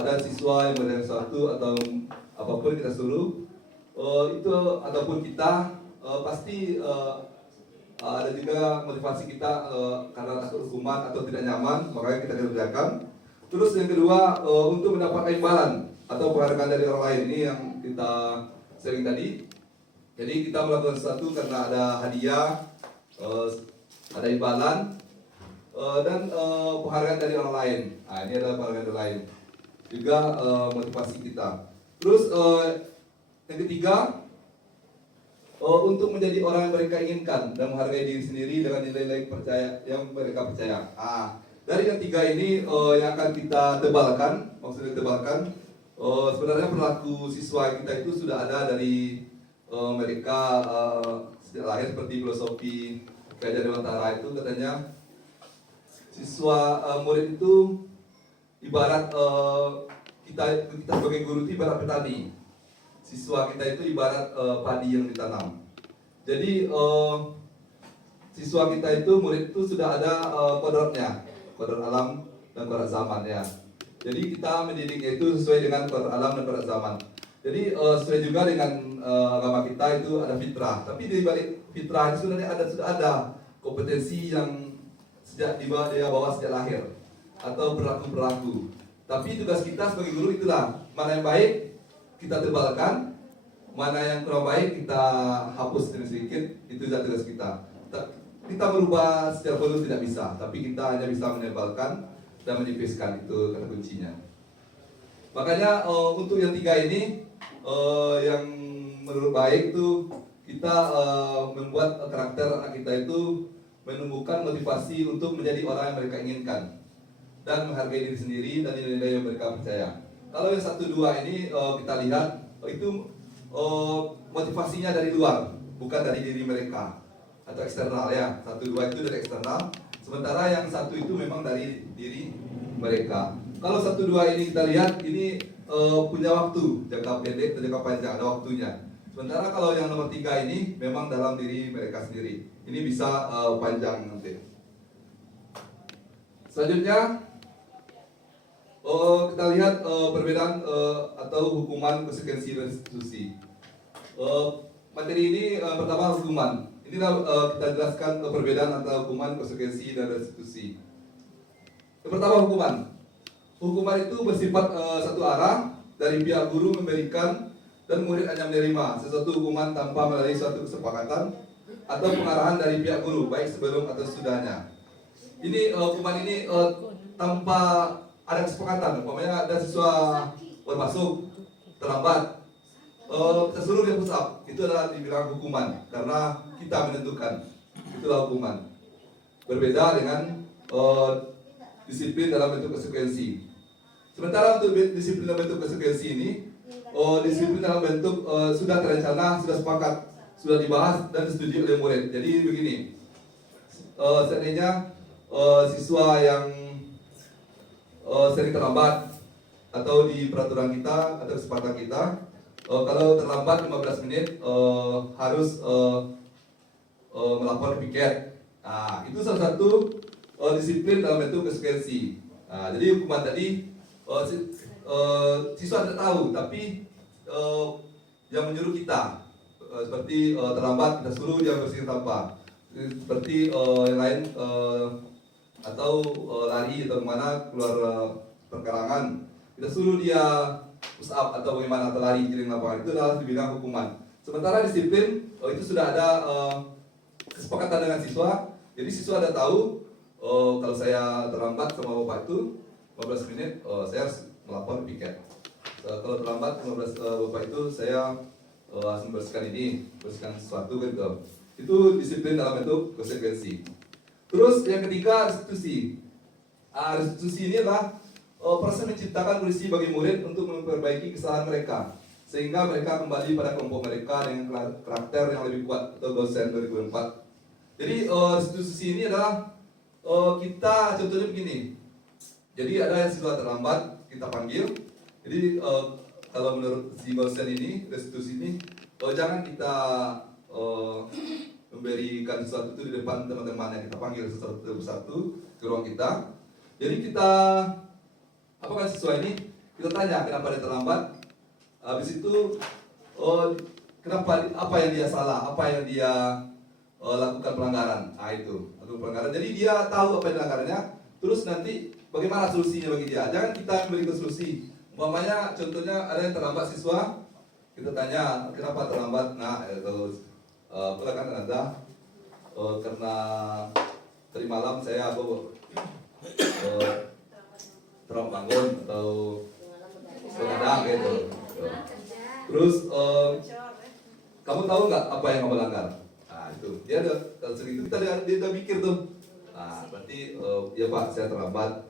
ada siswa yang melakukan sesuatu atau apapun kita suruh itu ataupun kita pasti ada juga motivasi kita karena takut hukuman atau tidak nyaman, makanya kita kerjakan. Terus yang kedua untuk mendapatkan imbalan atau penghargaan dari orang lain, ini yang kita sering tadi. Jadi kita melakukan sesuatu karena ada hadiah, ada imbalan, dan penghargaan dari orang lain. Nah, ini adalah penghargaan dari lain. Juga motivasi kita. Terus yang ketiga, untuk menjadi orang yang mereka inginkan dan menghargai diri sendiri dengan nilai-nilai percaya yang mereka percaya. Dari yang 3 ini yang akan kita tebalkan, maksudnya tebalkan, sebenarnya perilaku siswa kita itu sudah ada dari mereka sejak lahir, seperti filosofi Kerajaan Dewantara itu katanya siswa murid itu ibarat kita sebagai guru itu ibarat petani, siswa kita itu ibarat padi yang ditanam. Jadi siswa kita itu murid itu sudah ada kodratnya, kodrat alam dan kodrat zaman ya. Jadi kita mendidiknya itu sesuai dengan kodrat alam dan kodrat zaman. Jadi sesuai juga dengan agama kita itu ada fitrah. Tapi di balik fitrah itu sebenarnya sudah ada kompetensi yang sejak dia bawa sejak lahir atau perilaku. Tapi tugas kita sebagai guru itulah, mana yang baik kita tebalkan, mana yang kurang baik kita hapus sedikit. Itu tugas kita. Kita merubah secara penuh tidak bisa, tapi kita hanya bisa menebalkan dan menipiskan, itu kata kuncinya. Makanya untuk yang 3 ini yang menurut baik itu kita membuat karakter anak kita itu menumbuhkan motivasi untuk menjadi orang yang mereka inginkan dan menghargai diri sendiri dan nilai-nilai yang mereka percaya. Kalau yang 1-2 ini kita lihat itu motivasinya dari luar, bukan dari diri mereka atau eksternal ya. 1-2 itu dari eksternal, sementara yang 1 itu memang dari diri mereka. Kalau 1-2 ini kita lihat ini punya waktu jangka pendek dan jangka panjang, ada waktunya. Sementara kalau yang nomor 3 ini memang dalam diri mereka sendiri. Ini bisa panjang nanti. Selanjutnya kita lihat perbedaan atau hukuman, konsekuensi, dan restitusi. Materi ini pertama hukuman. Inilah kita jelaskan perbedaan antara hukuman, konsekuensi, dan restitusi. Yang pertama hukuman. Hukuman itu bersifat satu arah, dari pihak guru memberikan dan murid hanya menerima sesuatu hukuman tanpa melalui suatu kesepakatan atau pengarahan dari pihak guru, baik sebelum atau sesudahnya. Ini hukuman ini tanpa ada kesepakatan. Umpamanya ada siswa baru masuk terlambat, kita suruh dia push up, itu adalah dibilang hukuman karena kita menentukan, itulah hukuman. Berbeda dengan disiplin dalam bentuk konsekuensi. Sementara untuk disiplin dalam bentuk konsekuensi ini, disiplin dalam bentuk sudah terencana, sudah sepakat, sudah dibahas dan disetujui oleh murid. Jadi begini, seandainya siswa yang sering terlambat atau di peraturan kita atau kesepakatan kita, kalau terlambat 15 menit harus melapor piket. Nah, itu salah satu disiplin dalam bentuk konsekuensi. Nah, jadi hukuman tadi siswa tidak tahu, tapi yang menyuruh kita seperti terlambat kita suruh dia bersihkan sampah, seperti yang lain atau lari atau kemana keluar perkarangan kita suruh dia push up atau bagaimana atau lari keliling lapangan, itu adalah dibilang hukuman. Sementara disiplin itu sudah ada kesepakatan dengan siswa, jadi siswa ada tahu kalau saya terlambat sama bapak itu 15 menit, saya harus melapor piket. Kalau terlambat 15 bapak itu saya harus membersihkan ini, bersihkan sesuatu gitu. Itu disiplin dalam bentuk konsekuensi. Terus yang ketiga restitusi. Restitusi ini adalah proses menciptakan kondisi bagi murid untuk memperbaiki kesalahan mereka, sehingga mereka kembali pada kelompok mereka dengan karakter yang lebih kuat atau dosen 2004. Jadi restitusi ini adalah kita contohnya begini. Jadi ada yang siswa terlambat, kita panggil. Jadi kalau menurut si dosen ini, restitusi ini, jangan kita memberikan sesuatu itu di depan teman-teman yang kita panggil satu-satu ke ruang kita. Jadi kita, apakah siswa ini, kita tanya kenapa dia terlambat. Habis itu, kenapa, apa yang dia salah, apa yang dia lakukan pelanggaran. Nah itu, pelanggaran. Jadi dia tahu apa yang pelanggarannya. Terus nanti bagaimana solusinya bagi dia? Jangan kita memberikan solusi. Umpamanya contohnya ada yang terlambat siswa, kita tanya kenapa terlambat. Nah, itu kan Anda karena tadi malam saya terlambat bangun atau begadang gitu. Terus kamu tahu nggak apa yang kamu langgar? Nah itu dia ada sering itu dia udah mikir tuh. Nah, berarti ya Pak, saya terlambat.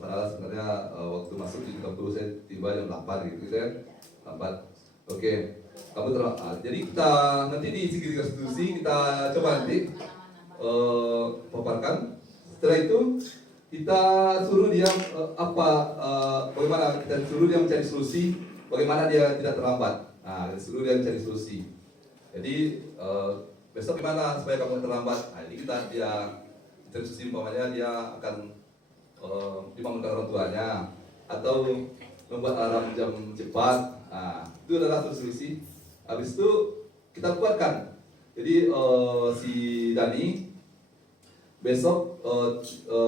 Padahal sebenarnya waktu masuk di 30 saya tiba jam 8 gitu kan. Lambat. Oke. Kamu terlambat. Jadi kita nanti di segi restitusi kita coba nanti paparkan. Setelah itu kita suruh dia bagaimana kita suruh dia mencari solusi bagaimana dia tidak terlambat. Nah, kita suruh dia mencari solusi. Jadi besok gimana supaya kamu terlambat? Nah, ini kita dia solusi umpamanya dia akan dibangunkan orang tuanya atau membuat alarm jam cepat. Nah, itu adalah solusi. Habis itu kita kuatkan. Jadi si Dani besok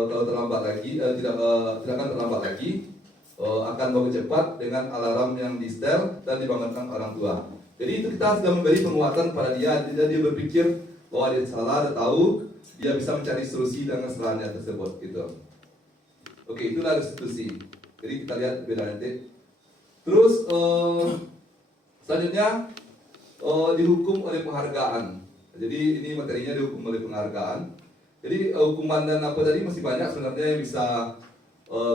kalau terlambat lagi tidak akan terlambat lagi, akan bangun cepat dengan alarm yang di setel dan dibangunkan orang tua. Jadi itu kita sudah memberi penguatan pada dia. Dia berpikir bahwa dia salah, dia tahu, dia bisa mencari solusi dengan kesalahannya tersebut gitu. Oke, itulah restitusi. Jadi kita lihat beda nanti. Terus selanjutnya dihukum oleh penghargaan. Jadi ini materinya dihukum oleh penghargaan. Jadi hukuman dan apa tadi masih banyak sebenarnya yang bisa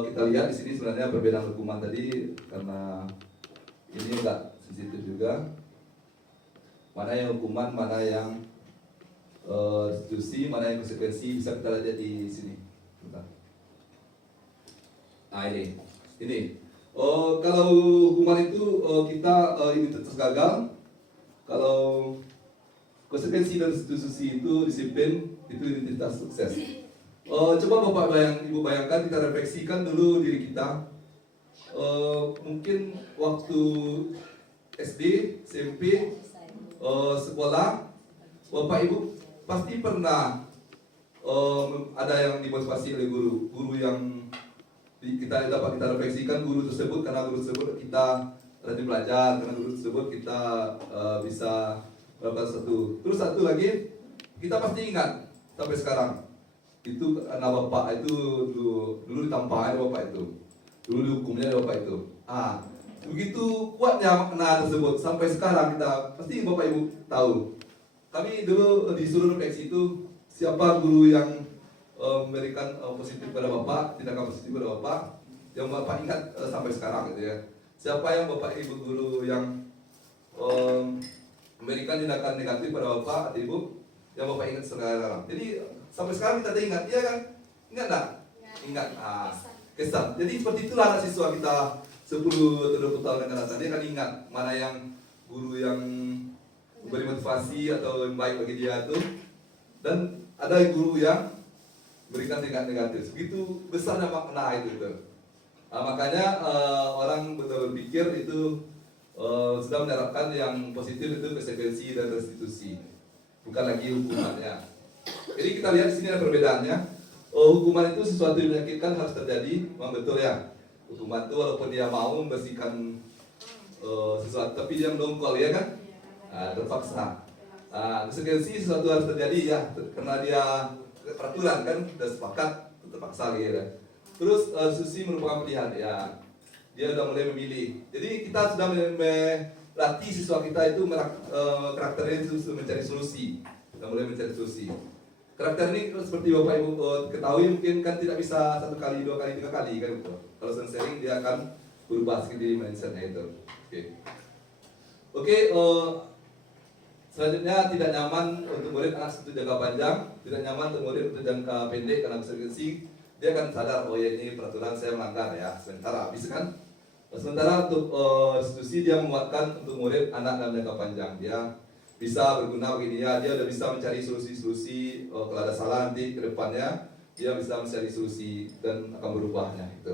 kita lihat di sini sebenarnya perbedaan hukuman tadi karena ini enggak sensitif juga. Mana yang hukuman, mana yang restitusi, mana yang konsekuensi bisa kita lihat di sini. Bentar. Nah ini. Kalau hukuman itu kita identitas gagal, kalau konsekuensi dari institusi itu disiplin, itu identitas sukses. Coba Bapak Ibu bayangkan, kita refleksikan dulu diri kita. Mungkin waktu SD, SMP, sekolah, Bapak Ibu pasti pernah ada yang dimotivasi oleh guru yang kita dapat kita refleksikan guru tersebut, karena guru tersebut kita rajin belajar, karena guru tersebut kita bisa melakukan satu. Terus satu lagi, kita pasti ingat sampai sekarang itu karena bapak itu dulu ditampahin bapak itu, dulu dihukumnya bapak itu. Begitu kuatnya makna tersebut sampai sekarang kita pasti bapak ibu tahu. Kami dulu disuruh refleksi itu siapa guru yang memberikan positif pada bapak, tindakan positif pada bapak, yang bapak ingat sampai sekarang gitu ya. Siapa yang bapak ibu guru yang memberikan tindakan negatif pada bapak atau ibu, yang bapak ingat sekarang. Jadi sampai sekarang kita ingat, iya kan? Ingat enggak? Ingat. Kesan. Jadi seperti itulah anak siswa kita 10 atau 20 tahun yang akan datang. Dia akan ingat mana yang guru yang memberi motivasi atau yang baik bagi dia itu, dan ada guru yang berikan tingkat negatif. Begitu besarnya makna itu. Makanya orang betul berpikir itu sudah menerapkan yang positif itu konsekuensi dan restitusi, bukan lagi hukumannya. Jadi kita lihat di sini ada perbedaannya. Hukuman itu sesuatu yang menyakitkan harus terjadi, memang betul ya. Hukuman itu walaupun dia mau membersihkan sesuatu, tapi dia mendongkol ya kan, terpaksa. Konsekuensi sesuatu harus terjadi ya, karena dia peraturan kan, sudah sepakat, terpaksa gitu. Terus restitusi merupakan pilihan ya, dia sudah mulai memilih. Jadi kita sudah melatih siswa kita itu karakternya itu mencari solusi, sudah mulai mencari solusi. Karakter ini seperti bapak ibu ketahui mungkin kan tidak bisa 1 kali, 2 kali, 3 kali kan gitu. Kalau sering dia akan berubah sedikit mindsetnya itu. Oke. Selanjutnya, tidak nyaman untuk murid anak untuk jangka panjang, tidak nyaman untuk murid untuk jangka pendek karena konsekuensi. Dia akan sadar, oh ya ini peraturan saya melanggar ya, sementara habis kan. Sementara untuk institusi dia menguatkan untuk murid anak dalam jangka panjang, dia bisa berguna bagi dia udah bisa mencari solusi-solusi. Kalau ada salah nanti ke depannya dia bisa mencari solusi dan akan berubahnya itu.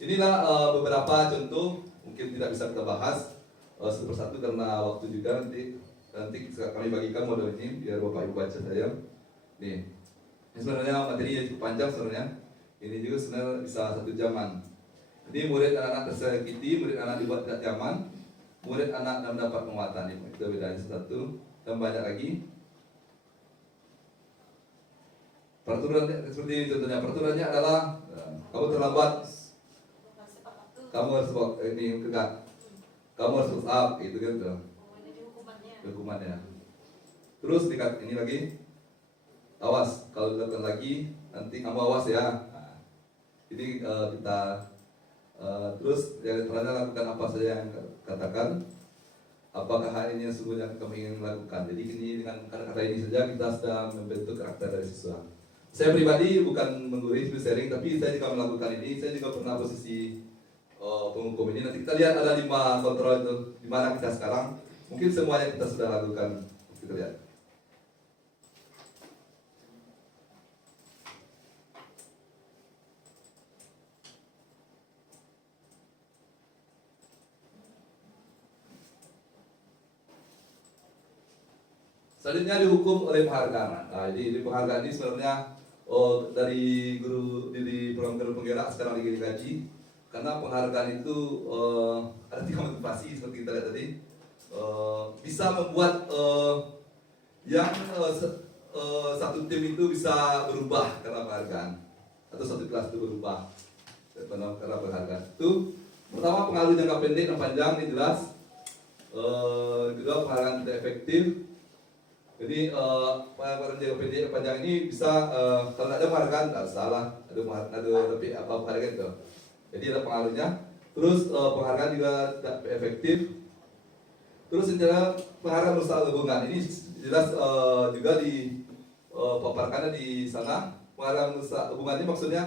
Inilah beberapa contoh, mungkin tidak bisa kita bahas satu persatu karena waktu juga, nanti kami bagikan model ini biar bapak ibu baca saya. Nih, ini sebenarnya materinya cukup panjang sebenarnya. Ini juga sebenarnya bisa 1 jaman. Ini murid anak-anak tersakiti, murid anak dibuat tidak nyaman, murid anak dan mendapat penguatan. Ini kita bedanya satu dan banyak lagi. Peraturan seperti ini contohnya. Peraturannya adalah kamu terlambat, kamu harus ini tegak, kamu harus push up, gitu kan tuh. Hukumannya. Terus dekat ini lagi, awas kalau dilakukan lagi nanti kamu awas ya. Ini kita terus yang terakhir lakukan apa saja yang katakan, apakah hal ini yang sungguhnya kamu ingin lakukan. Jadi ini dengan kata-kata ini saja kita sudah membentuk karakter dari siswa. Saya pribadi bukan menggurui sharing, tapi saya juga melakukan ini. Saya juga pernah posisi penghukum ini. Nanti kita lihat ada 5 kontrol itu di mana kita sekarang. Mungkin semuanya kita sudah lakukan. Kita lihat. Selanjutnya dihukum oleh penghargaan. Nah, di penghargaan ini sebenarnya dari guru di program guru penggerak sekarang lagi digaji, karena penghargaan itu ada 3 motivasi seperti kita lihat tadi. Bisa membuat yang satu tim itu bisa berubah karena penghargaan, atau satu kelas itu berubah karena penghargaan. Itu pertama pengaruh jangka pendek dan panjang ini jelas. Kedua penghargaan tidak efektif. Jadi penghargaan jangka pendek dan panjang ini bisa kalau ada penghargaan tidak salah, ada tapi apa penghargaan itu. Jadi ada pengaruhnya. Terus penghargaan juga tidak efektif. Terus secara penghargaan merusak hubungan ini jelas juga dipaparkannya di sana. Penghargaan merusak hubungan ini maksudnya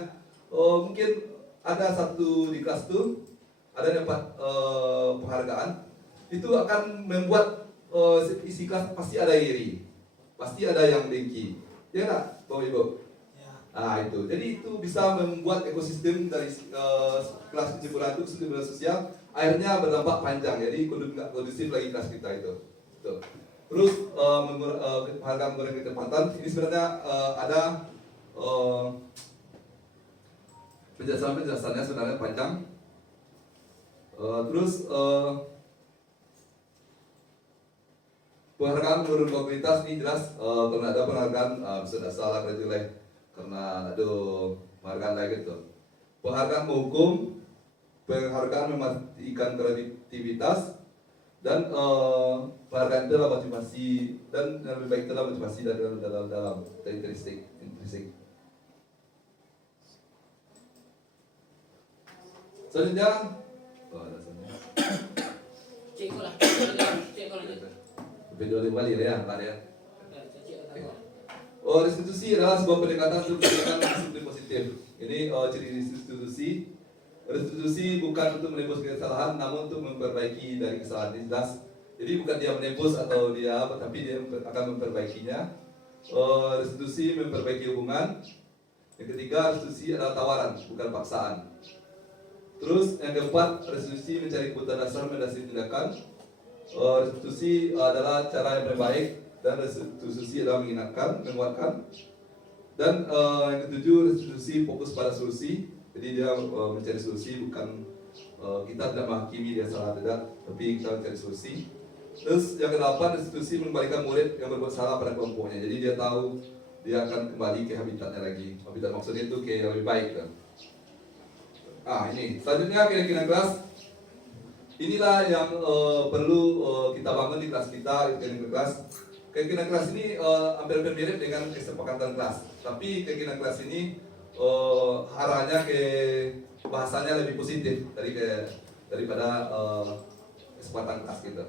mungkin ada satu di kelas itu ada yang dapat penghargaan, itu akan membuat isi kelas pasti ada iri, pasti ada yang dengki, ya nggak, Bapak Ibu? Nah itu, jadi itu bisa membuat ekosistem dari kelas kejemuran itu sistem sosial akhirnya berdampak panjang, jadi nggak kondusif lagi kelas kita itu. Tuh. Terus penghargaan mengurangi ketepatan ini sebenarnya ada penjelasannya sebenarnya panjang. Terus penghargaan menurut komunitas ini jelas karena ada penghargaan bisa salah kerja karena ada penghargaan lagi gitu. Penghargaan menghukum, penghargaan mematikan kreativitas, dan penghargaan itu adalah motivasi, dan yang lebih baik itu adalah motivasi dalam intrinsik. Selanjutnya, Cek lah. video kembali ya, Pak ya. Restitusi adalah sebuah pendekatan untuk meningkatkan disiplin positif. Ini ciri restitusi. Restitusi bukan untuk menebus kesalahan, namun untuk memperbaiki dari kesalahan ini jelas. Jadi bukan dia menebus atau dia, tapi dia akan memperbaikinya. Restitusi memperbaiki hubungan. Yang ketiga, restitusi adalah tawaran, bukan paksaan. Terus yang keempat, restitusi mencari kebutuhan dasar mendasari tindakan. Restitusi adalah cara yang terbaik, dan restitusi adalah mengingatkan, menguatkan. Dan yang ketujuh, restitusi fokus pada solusi. Jadi dia mencari solusi, bukan kita tidak menghakimi dia salah tidak, tapi kita mencari solusi. Terus yang kedelapan, restitusi mengembalikan murid yang berbuat salah pada kelompoknya. Jadi dia tahu dia akan kembali ke habitatnya lagi. Habitat maksudnya itu ke yang lebih baik kan. Ini selanjutnya keyakinan kelas. Inilah yang perlu kita bangun di kelas kita, keyakinan kelas. Keyakinan kelas ini hampir mirip dengan kesepakatan kelas. Tapi keyakinan kelas ini arahnya ke bahasanya lebih positif daripada kesepakatan kelas kita.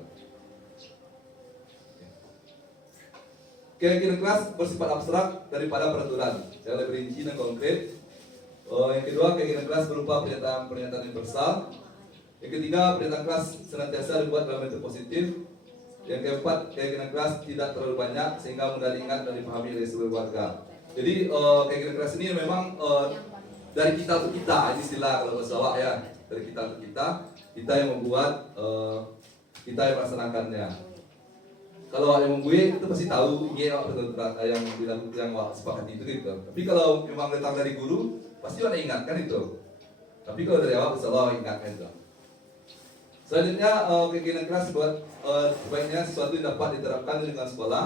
Keyakinan kelas bersifat abstrak daripada peraturan yang lebih rinci dan konkret. Yang kedua, keyakinan kelas berupa pernyataan universal. Yang ketiga, pernyataan kelas senantiasa dibuat dalam bentuk positif. Yang keempat, keyakinan kelas tidak terlalu banyak sehingga mudah diingat dan dipahami oleh seluruh warga. Jadi keyakinan kelas ini memang dari kita untuk kita, ini istilah kalau bahasa Jawa ya, dari kita untuk kita yang membuat, kita yang melaksanakannya. Kalau yang membuat itu pasti tahu ini yang sepakati itu gitu. Tapi kalau memang datang dari guru, pasti ada ingatkan itu. Tapi kalau dari awal selalu ingatkan itu. Selanjutnya keyakinan kelas buat sebaiknya sesuatu yang dapat diterapkan di lingkungan sekolah.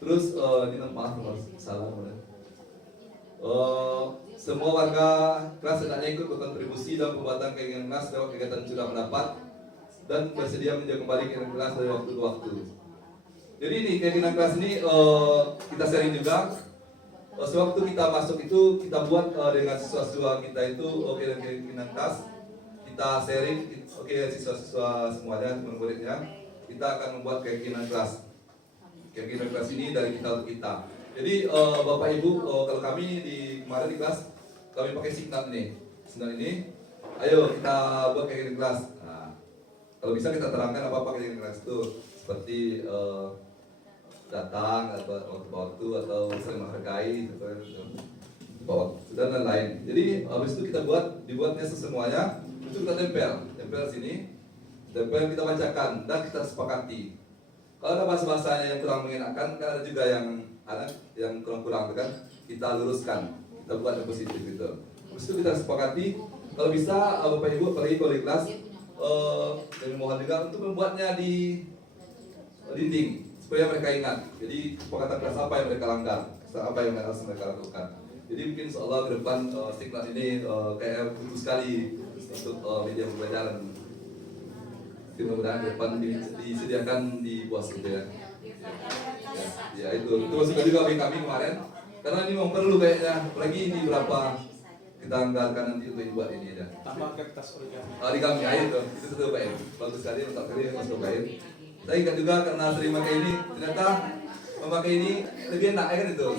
Terus ini maaf salah semua warga kelas hendaknya ikut berkontribusi dalam pembuatan keyakinan kelas lewat kegiatan curah pendapat dan bersedia menjaga kembali keyakinan kelas dari waktu ke waktu. Jadi ini keyakinan kelas ini kita sharing juga. Sewaktu kita masuk itu kita buat dengan siswa-siswa kita itu keyakinan kelas. Kita sharing, siswa-siswa semuanya, murid-muridnya, kita akan membuat keyakinan kelas. Keyakinan kelas ini dari kita untuk kita. Jadi Bapak Ibu, kalau kami kemarin di kelas, kami pakai signal ini. Signal ini, ayo kita buat keyakinan kelas. Nah, kalau bisa kita terangkan apa keyakinan kelas itu. Seperti datang atau waktu atau saling menghargai dan lain-lain. Jadi habis itu kita dibuatnya semuanya. Itu kita tempel sini, tempel kita bacakan dan kita sepakati. Kalau ada bahasa-bahasanya yang kurang mengenakan, kan ada juga yang kurang kan, kita luruskan, kita buat yang positif gitu. Habis itu kita sepakati, kalau bisa Bapak Ibu apalagi kalau di kelas, kami mohon juga untuk membuatnya di dinding supaya mereka ingat. Jadi kesepakatan kelas apa yang mereka langgar, apa yang harus mereka lakukan. Jadi mungkin insyaallah ke depan stigma ini kayak butuh sekali untuk media pembelajaran. Mudah-mudahan ke depan disediakan di BOS gitu ya. Ya itu masukkan juga bagi kami kemarin. Karena ini memang perlu kayaknya, apalagi di berapa kita anggarkan nanti untuk buat ini aja. Tambah kertas origami. Origami itu sudah baik. Bagus sekali untuk kali masuk baik. Saya ingat juga karena sering pakai ini, ternyata memakai ini lebih enak kan itu.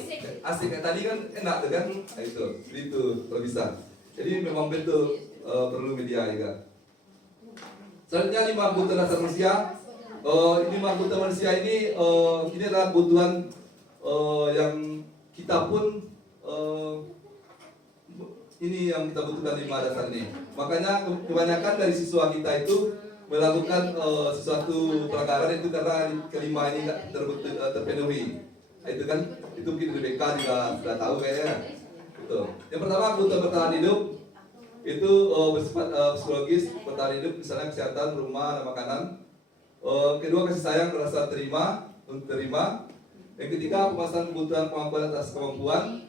Asik kayak tadi kan enak tuh kan. Nah, itu kalau bisa. Jadi memang betul perlu media juga. Selanjutnya 5 kebutuhan dasar manusia. Ini 5 kebutuhan manusia ini adalah kebutuhan yang kita pun ini yang kita butuhkan 5 dasar ini. Makanya kebanyakan dari siswa kita itu melakukan sesuatu pelanggaran itu karena kelima ini tidak terpenuhi. Itu kan, itu mungkin BK juga sudah tahu kayaknya. Gitu. Yang pertama kebutuhan bertahan hidup itu bersifat psikologis, bertahan hidup misalnya kesehatan, rumah, dan makanan. Kedua kasih sayang, rasa terima, untuk terima. Yang ketiga pemasangan kebutuhan kemampuan atas kemampuan.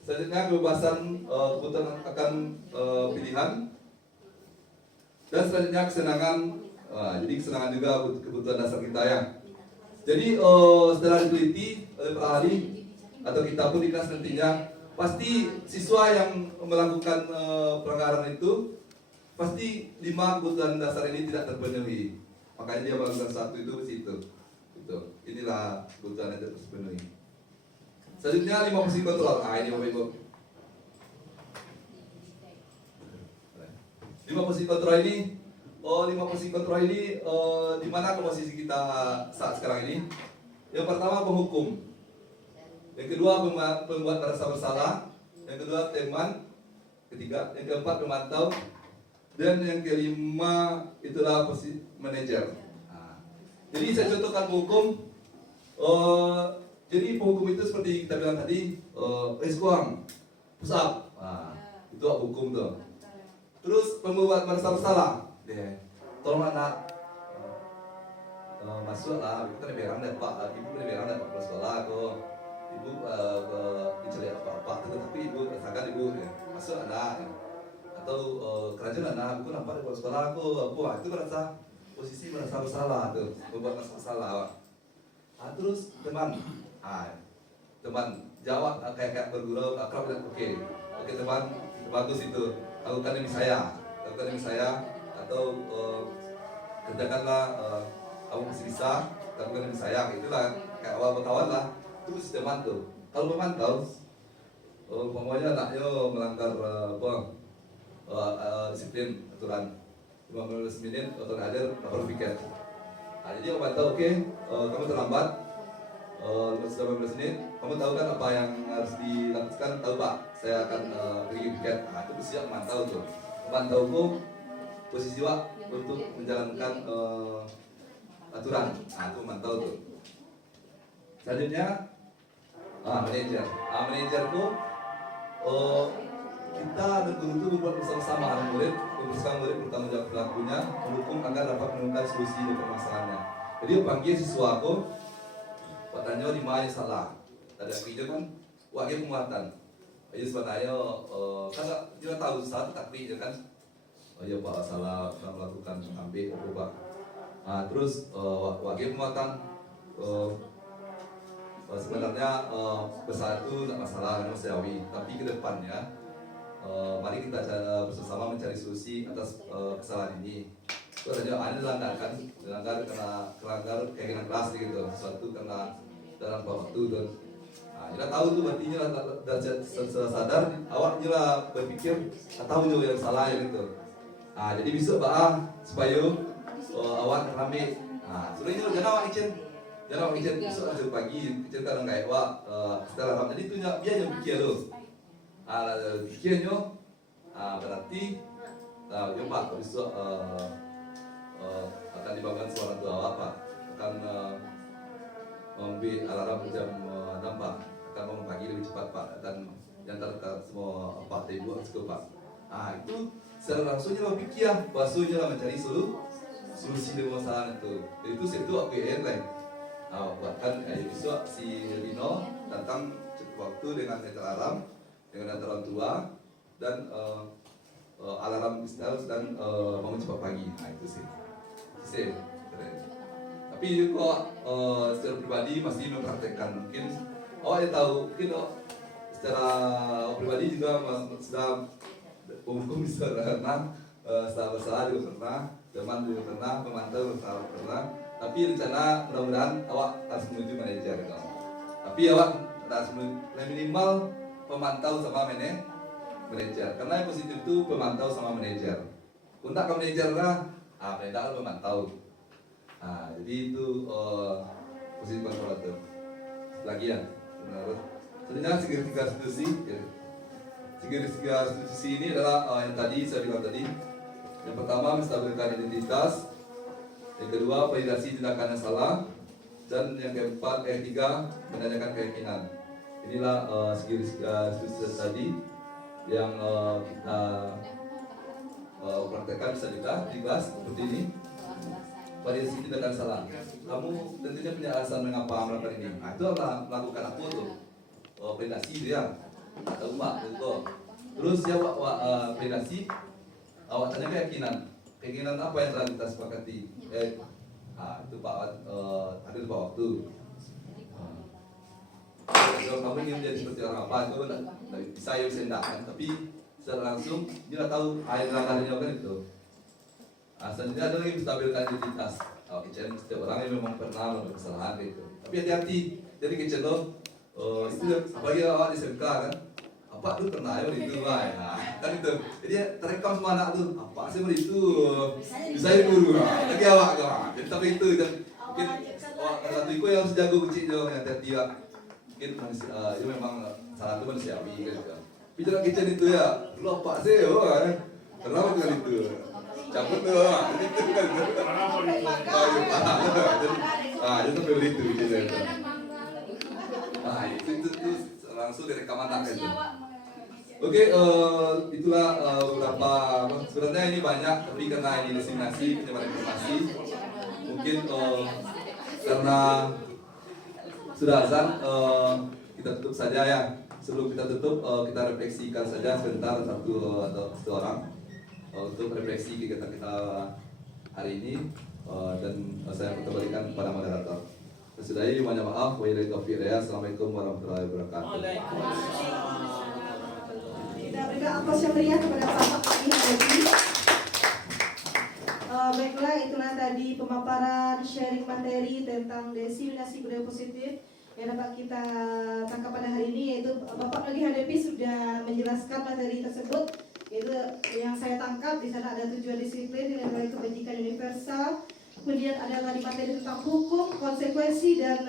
Selanjutnya kebebasan kebutuhan akan pilihan. Dan selanjutnya kesenangan. Jadi kesenangan juga kebutuhan dasar kita ya. Jadi setelah diteliti oleh para ahli atau kita pun di kelas nantinya, pasti siswa yang melakukan pelanggaran itu pasti 5 kebutuhan dasar ini tidak terpenuhi. Makanya dia melakukan satu itu ke situ. Gitu. Inilah kebutuhan yang tidak terpenuhi. Selanjutnya 5 fungsi kontrol. Ini Bapak Ibu. 5 fungsi kontrol ini. 5 fungsi kontrol ini di mana posisi kita saat sekarang ini? Yang pertama penghukum. Yang kedua pembuat merasa bersalah. Yang kedua teman. Ketiga, yang keempat pemantau. Dan yang kelima itulah posisi manajer. Jadi saya contohkan penghukum. Jadi penghukum itu seperti kita bilang tadi, eskuang, push up. Itu hukum tuh. Terus pembuat merasa bersalah. Tolong anak masuk lah, ibu kan berang deh pak, ibu kan berang deh pak ke sekolah kok, ibu dicari apa-apa, tetapi ibu rasakan ibu masuk anak, atau kerajaan anak, ibu nampak di sekolah aku, itu merasa posisi merasa bersalah tuh, membuat merasa bersalah. Terus teman jawab kayak bergurau akrab dan oke teman bagus itu, lakukan demi saya, atau kerjakanlah kamu masih bisa, lakukan demi saya, itulah kayak awal berkawan lah, itu mesti teman tuh. Kalau memantau, pokoknya anaknya melanggar disiplin aturan 15 menit atau hadir lapor piket. Jadi memantau kamu terlambat 15 menit, kamu tahu kan apa yang harus dilakukan, tahu pak, saya akan pergi piket. Itu mesti memantau tuh. Memantauku posisi Wak untuk menjalankan aturan. Itu mantau tuh. Selanjutnya manajer. Manajerku kita dan guru itu membuat bersama-sama anak murid, membersihkan murid bertanggung jawab pelakunya, mendukung agar dapat menemukan solusi dari permasalahannya. Jadi panggil siswa aku, Pak tanya di mana salah. Tadi aku itu kan, Wak dia penguatan. Jadi sebenarnya kan kita tahu salah tapi kan. Ya Pak, salah melakukan ambil Pak. Terus wakil penguatan sebenarnya besar itu tidak masalah manusiawi, tapi ke depannya mari kita bersama mencari solusi atas kesalahan ini. Itu saja ada dilanggar karena kelanggar keinginan kelas gitu, sesuatu karena dalam waktu dan kita tahu itu berarti sadar awaknya lah berpikir tahu juga yang salah gitu. Jadi besok supaya awak rame. Sebenarnya jangan awak izin besok aja pagi izin kadang kayak awak setelah rame. Jadi itu dia yang pikir tu. Pikirnya berarti pak besok akan dibangun suara tu awak pak akan memberi alarm jam 6 pak, akan bangun pagi lebih cepat pak, akan diantar semua pak ibu ke pak. Itu secara langsungnya lah pikir, basuhnya lah mencari solusi dari masalah itu. Jadi itu aku lain. Bahkan besok si Lino datang cukup waktu dengan alarm, dengan orang tua dan alarm bisnis dan bangun cepat pagi. Itu sih. Tapi kok secara pribadi masih mempraktekkan. Mungkin awak tahu, mungkin secara pribadi juga sudah hukum bisa pernah, setelah bersalah juga pernah, teman juga pernah, pemantau pernah. Tapi rencana mudah-mudahan awak harus menuju manajer gitu. Tapi awak harus minimal pemantau sama manajer. Karena yang positif itu pemantau sama manajer. Untuk ke manajer lah, manajer pemantau. Nah, jadi itu positif kontrolator. Lagi ya, sebenarnya segitiga institusi. Segitiga institusi ini adalah yang tadi saya bilang tadi. Yang pertama menstabilkan identitas, yang kedua validasi tindakan yang salah, dan yang keempat, ketiga menanyakan keyakinan. Inilah segitiga institusi tadi yang kita praktekkan bisa juga di kelas seperti ini. Validasi tindakan salah. Kamu tentunya punya alasan mengapa melakukan ini. Nah, itu adalah melakukan apa tuh? Validasi dia atau umat gitu. Terus ya validasi. Awak tanya keyakinan apa yang telah kita sepakati? Itu Pak ada Pak waktu. Kalau kamu ingin menjadi seperti orang apa itu bisa ya bisa tidak kan? Tapi secara langsung dia tahu air langkahnya kan itu. Selanjutnya ada lagi menstabilkan identitas. Kitchen setiap orang yang memang pernah melakukan kesalahan gitu. Tapi hati-hati, jadi kitchen itu apalagi awak di SMK kan. Apa tuh pernah ya itu lah ya, kan itu. Jadi terekam semua anak tuh, apa sih itu bisa guru lah, lagi awak kan. Jadi tapi itu mungkin satu itu yang harus jago kecil dong yang tiap mungkin manusia itu memang salah itu manusiawi gitu. Bicara kitchen itu ya, lu apa sih kan? Kenapa dengan itu? Cabut tuh, itu kan. Itu beli itu gitu. Itu langsung dari rekaman tak itu. Oke, itulah beberapa. Sebenarnya ini banyak, tapi karena ini diseminasi penyebaran informasi, mungkin karena sudah azan, kita tutup saja ya. Sebelum kita tutup, kita refleksikan saja sebentar satu orang untuk refleksi kegiatan kita hari ini, dan saya kembalikan kepada moderator. Sesudahi banyak maaf. Wabillahi taufiq hidayah. Assalamualaikum warahmatullahi wabarakatuh. Kita berikan aplaus yang meriah kepada Bapak ini tadi. Baiklah, itulah tadi pemaparan sharing materi tentang diseminasi budaya positif yang dapat kita tangkap pada hari ini, yaitu Bapak Nogi Hadepi sudah menjelaskan materi tersebut, yaitu yang saya tangkap di sana ada tujuan disiplin, nilai kebajikan universal. Kemudian ada tadi materi tentang hukum, konsekuensi dan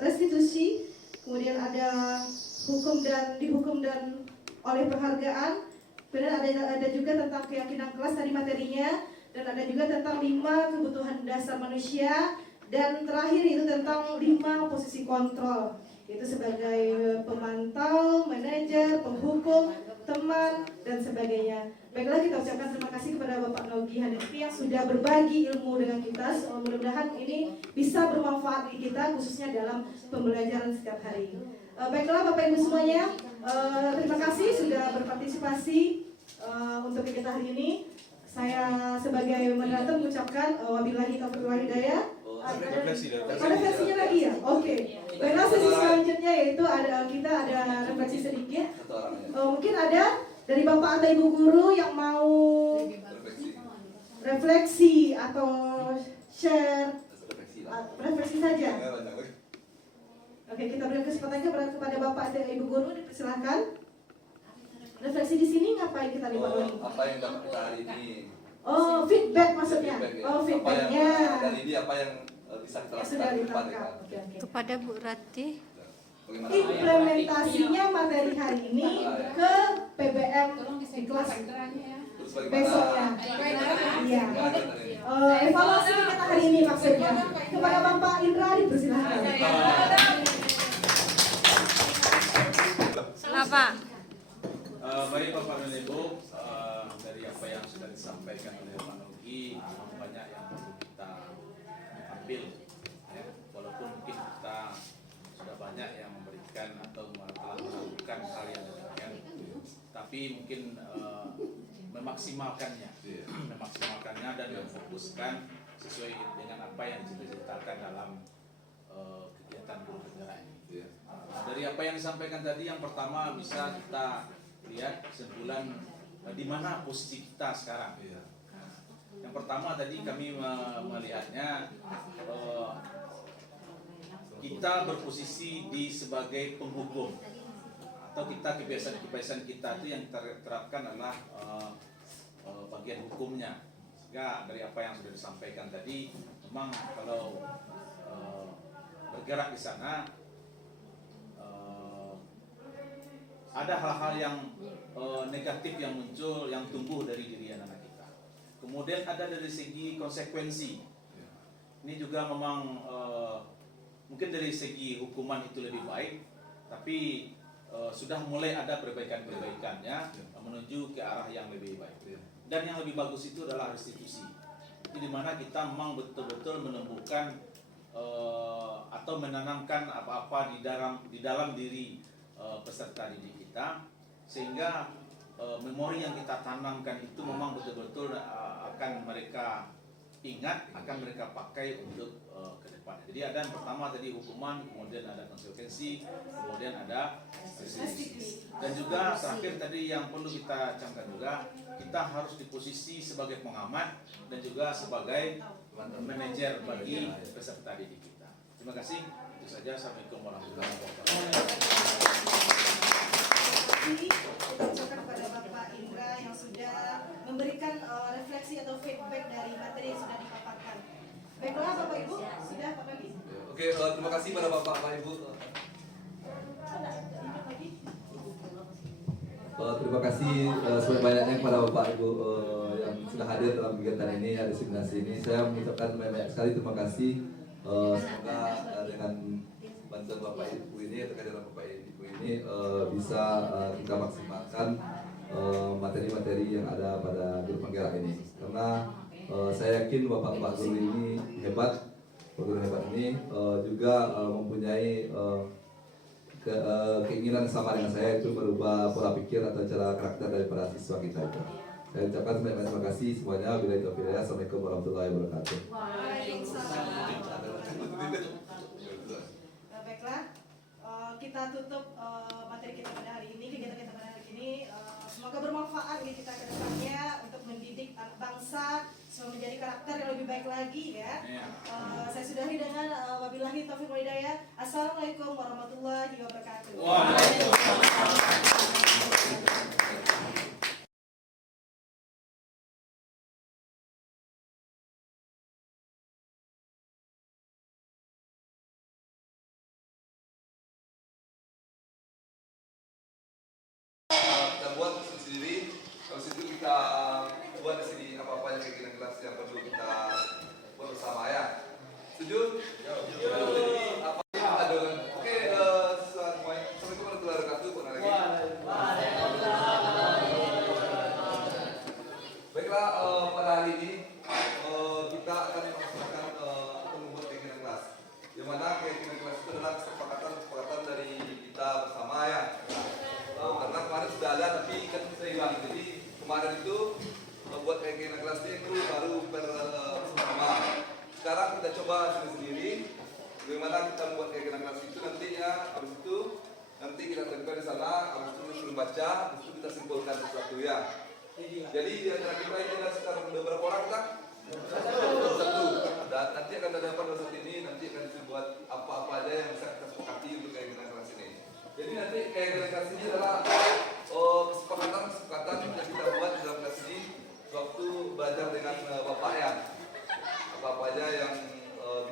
restitusi. Kemudian ada hukum dan dihukum dan oleh penghargaan. Kemudian ada juga tentang keyakinan kelas tadi materinya, dan ada juga tentang 5 kebutuhan dasar manusia, dan terakhir itu tentang 5 posisi kontrol, yaitu sebagai pemantau, manajer, penghukum, teman, dan sebagainya. Baiklah, kita ucapkan terima kasih kepada Bapak Nogi Hadepi yang sudah berbagi ilmu dengan kita. Mudah-mudahan ini bisa bermanfaat bagi kita, khususnya dalam pembelajaran setiap hari. Baiklah Bapak Ibu semuanya, terima kasih sudah berpartisipasi untuk kegiatan hari ini. Saya sebagai moderator mengucapkan wabillahi taufiq wal hidayah. Ada versinya lagi ya? Oke. Baiklah, sesi selanjutnya yaitu kita ada refleksi sedikit. Mungkin ada dari Bapak atau Ibu guru yang mau refleksi atau share refleksi saja. Oke, kita berikan kesempatan kepada Bapak atau Ibu guru, dipersilakan. Refleksi di sini ngapain kita nih Pak Doni? Apa yang dapat kita hari ini? Oh, feedback maksudnya. Feedbacknya. Dari ini apa yang bisa kita lakukan ke depan? Kepada Bu Rati. Implementasinya materi hari ini ke PBM di kelas besoknya. Iya. Evaluasi kita hari ini maksudnya. Kepada Bapak Indra dipersilakan. Kenapa? Baik Bapak dan Ibu, dari apa yang sudah disampaikan oleh Pak Nogi, banyak yang perlu kita ambil, ya. Walaupun mungkin kita sudah banyak yang memberikan atau telah melakukan hal yang demikian, tapi mungkin memaksimalkannya dan memfokuskan sesuai dengan apa yang diceritakan dalam kegiatan guru negara ini. Dari apa yang disampaikan tadi, yang pertama bisa kita lihat kesimpulan di mana posisi kita sekarang. Yang pertama tadi kami melihatnya kita berposisi di sebagai penghukum. atau kita kebiasaan kita itu yang kita terapkan adalah bagian hukumnya. Sehingga dari apa yang sudah disampaikan tadi, memang kalau bergerak di sana ada hal-hal yang negatif yang muncul, yang tumbuh dari diri anak-anak kita. Kemudian ada dari segi konsekuensi. Ini juga memang mungkin dari segi hukuman itu lebih baik, tapi sudah mulai ada perbaikan-perbaikannya menuju ke arah yang lebih baik. Dan yang lebih bagus itu adalah restitusi. Itu dimana kita memang betul-betul menumbuhkan atau menanamkan apa-apa di dalam diri peserta didik kita, sehingga memori yang kita tanamkan itu memang betul-betul akan mereka ingat, akan mereka pakai untuk ke depan. Jadi ada yang pertama tadi hukuman, kemudian ada konsekuensi, kemudian ada restitusi. Dan juga terakhir tadi yang perlu kita camkan juga, kita harus di posisi sebagai pengamat dan juga sebagai manajer bagi peserta didik kita. Terima kasih. Itu saja. Assalamualaikum warahmatullahi wabarakatuh. Kita ucapkan kepada Bapak Indra yang sudah memberikan refleksi atau feedback dari materi yang sudah dipaparkan. Baiklah Bapak Ibu, sudah Pak Kami. Oke, terima kasih pada Bapak Ibu. Terima kasih sebanyak-banyaknya kepada Bapak Ibu yang sudah hadir dalam kegiatan ini, ada simulasi ini. Saya mengucapkan banyak sekali terima kasih. Semoga dengan bantuan Bapak Ibu ini atau kehadiran Bapak Ibu ini bisa kita maksimalkan materi-materi yang ada pada guru penggerak ini. Karena saya yakin Bapak guru ini hebat, guru hebat ini juga mempunyai keinginan sama dengan saya, itu merubah pola pikir atau cara karakter daripada siswa kita itu. Saya ucapkan terima kasih semuanya. Bila itu Assalamualaikum warahmatullahi wabarakatuh. Waalaikumsalam. Baiklah, kita tutup materi kita pada hari ini, kegiatan kita pada hari ini. Semoga bermanfaat bagi kita ke depannya untuk mendidik anak bangsa supaya menjadi karakter yang lebih baik lagi ya. Saya sudahi dengan wabillahi taufiq wal hidayah. Assalamualaikum warahmatullahi wabarakatuh. Kita buat sendiri, habis itu kita buat di sini apa-apa yang keinginan kelas yang perlu kita buat bersama ya. Setuju? Jadi apa yang ada? Oke, Assalamualaikum warahmatullahi wabarakatuh. Baiklah, pada hari ini kita akan melaksanakan membuat keinginan kelas. Yang mana keinginan kelas itu adalah kesepakatan dari kita bersama ya. Karena kemarin sudah ada tapi kan saya hilang, jadi kemarin itu membuat keinginan kelas itu baru bersama. Sekarang kita coba sendiri bagaimana kita membuat keinginan kelas itu nantinya. Habis itu nanti kita tempel di sana, habis itu suruh baca, habis itu kita simpulkan sesuatu ya. Jadi di antara kita ini ada sekitar beberapa orang kan? Satu. Dan nanti akan ada pada saat ini nanti akan dibuat apa-apa aja yang bisa kita sepakati untuk keinginan kelas ini. Jadi nanti keinginan kelas ini adalah kesepakatan yang kita buat dalam kelas ini waktu belajar dengan Bapak ya. Apa-apa aja yang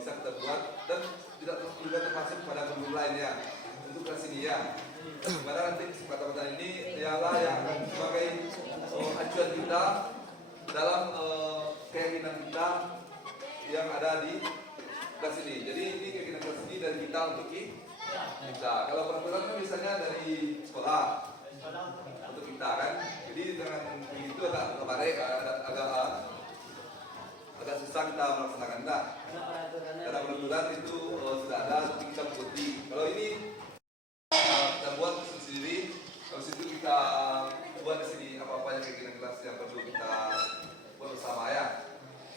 bisa kita buat dan tidak juga termasuk pada guru lainnya untuk kelas ini ya. Dimana nanti kesepakatan ini ialah yang sebagai acuan kita dalam keinginan kita yang ada di kelas ini. Jadi ini keinginan kelas ini dari kita untuk kita. Kalau peraturan kan biasanya dari sekolah untuk kita kan. Jadi dengan itu agak baik, agak susah kita melaksanakan. Nah, karena peraturan itu sudah ada, tapi kita mengikuti. Kalau ini kita buat sendiri, habis itu kita buat di sini apa-apa yang keinginan kelas yang perlu kita buat bersama ya.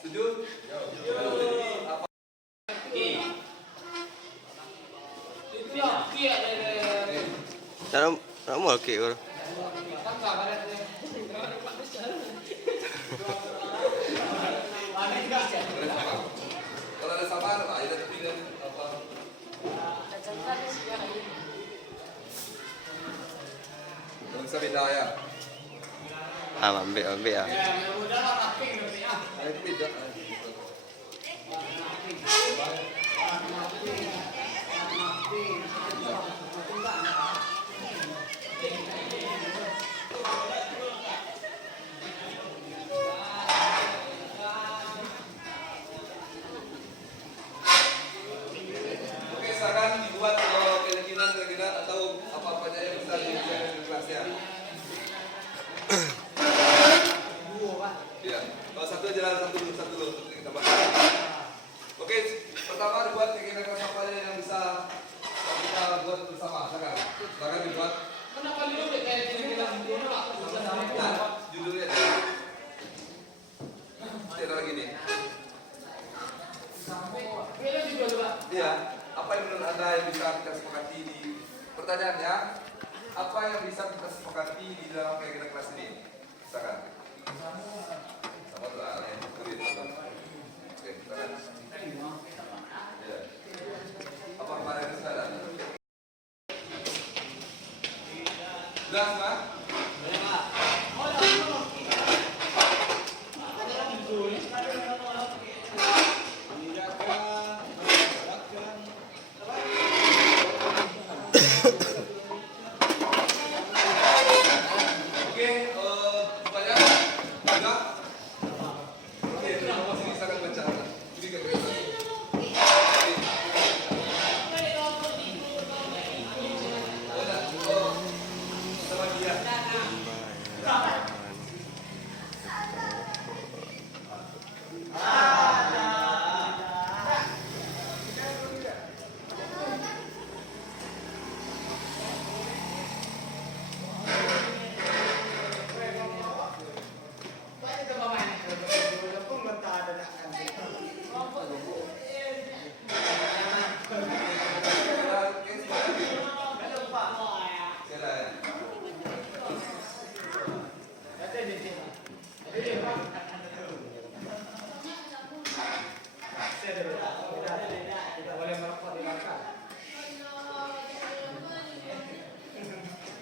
Setuju? Jadi apa? Nó mở kiểu Kalau ada sama ada aja tapi kan apa? bisa beda ya. Ambil ya. Itu beda. Oke, silakan dibuat keyakinan atau apa-apa saja yang bisa diberikan di kelasnya. Ya, satu jalan satu dulu kita bahas. Oke, pertama dibuat keyakinan apa aja yang bisa kita buat bersama. Silakan dibuat. Kenapa dulu kayak kira-kira begini Pak? Nah, judulnya ada lagi nih. Beda juga Pak. Iya, apa yang menurut Anda yang bisa kita sepakati di pertanyaannya? Apa yang bisa kita sepakati di dalam kegiatan kelas ini? Silakan. Sama tuh yang kulit. Oke, silakan. Ya. Apa kemarin sudah? Sudah semua?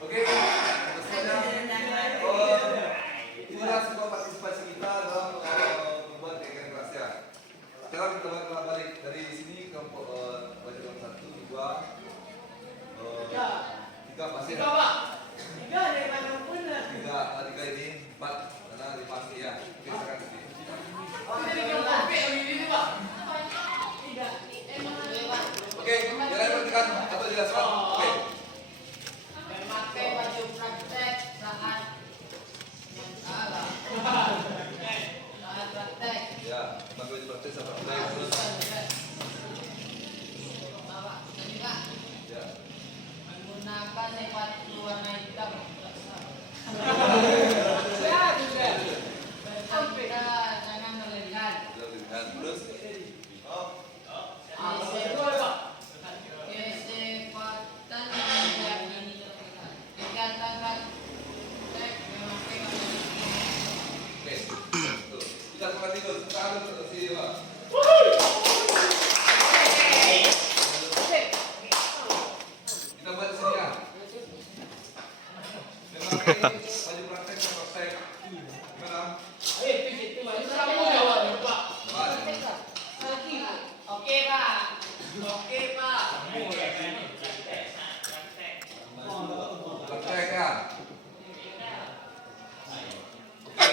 Oke, itulah semua partisipasi kita dalam membuat kegiatan kelasnya. Sekarang kita balik dari sini ke pelajaran 1, 2, 3 pasti. Tiga ini 4 karena 5 pasti ya. Oke, silakan sini. Oke, jangan perhatikan atau jelaskan. Oke. Memakai baju praktek saat praktek. Ya, pakai baju praktek saat praktek terus. Ya. Menggunakan sepatu warna hitam. Jangan terlihat. Terus. Kesempatan menjadi kegiatan praktek memakai baju. Oke. Tuh. Kita seperti itu. Sekarang si Pak. Kita buat di sini ya. Memakai baju praktek dan praktek. Gimana? Oke Pak. Praktek ya. Oke.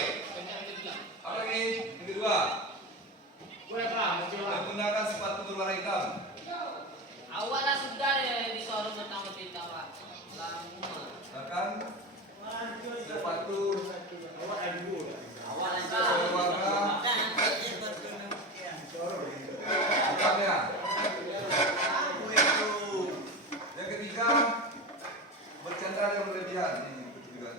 Apa lagi? Yang kedua. Menggunakan sepatu berwarna hitam. Awalnya sudah disuruh pertama kita Pak. Bahkan sepatu berwarna hitam ya. Yang ketiga, bercanda yang berlebihan. Ini juga.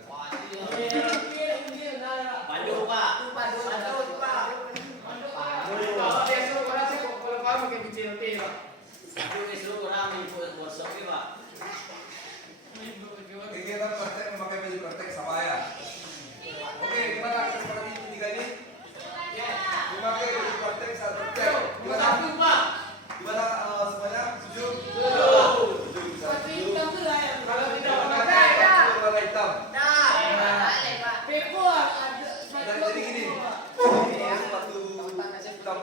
Kegiatan praktek memakai baju praktek sama ya. Oke, gimana kesepakatan ketiga ini? Memakai baju praktek saat praktek. Gimana? Gimana semuanya? Setuju? Setuju. Kalau tidak memakai, berwarna hitam.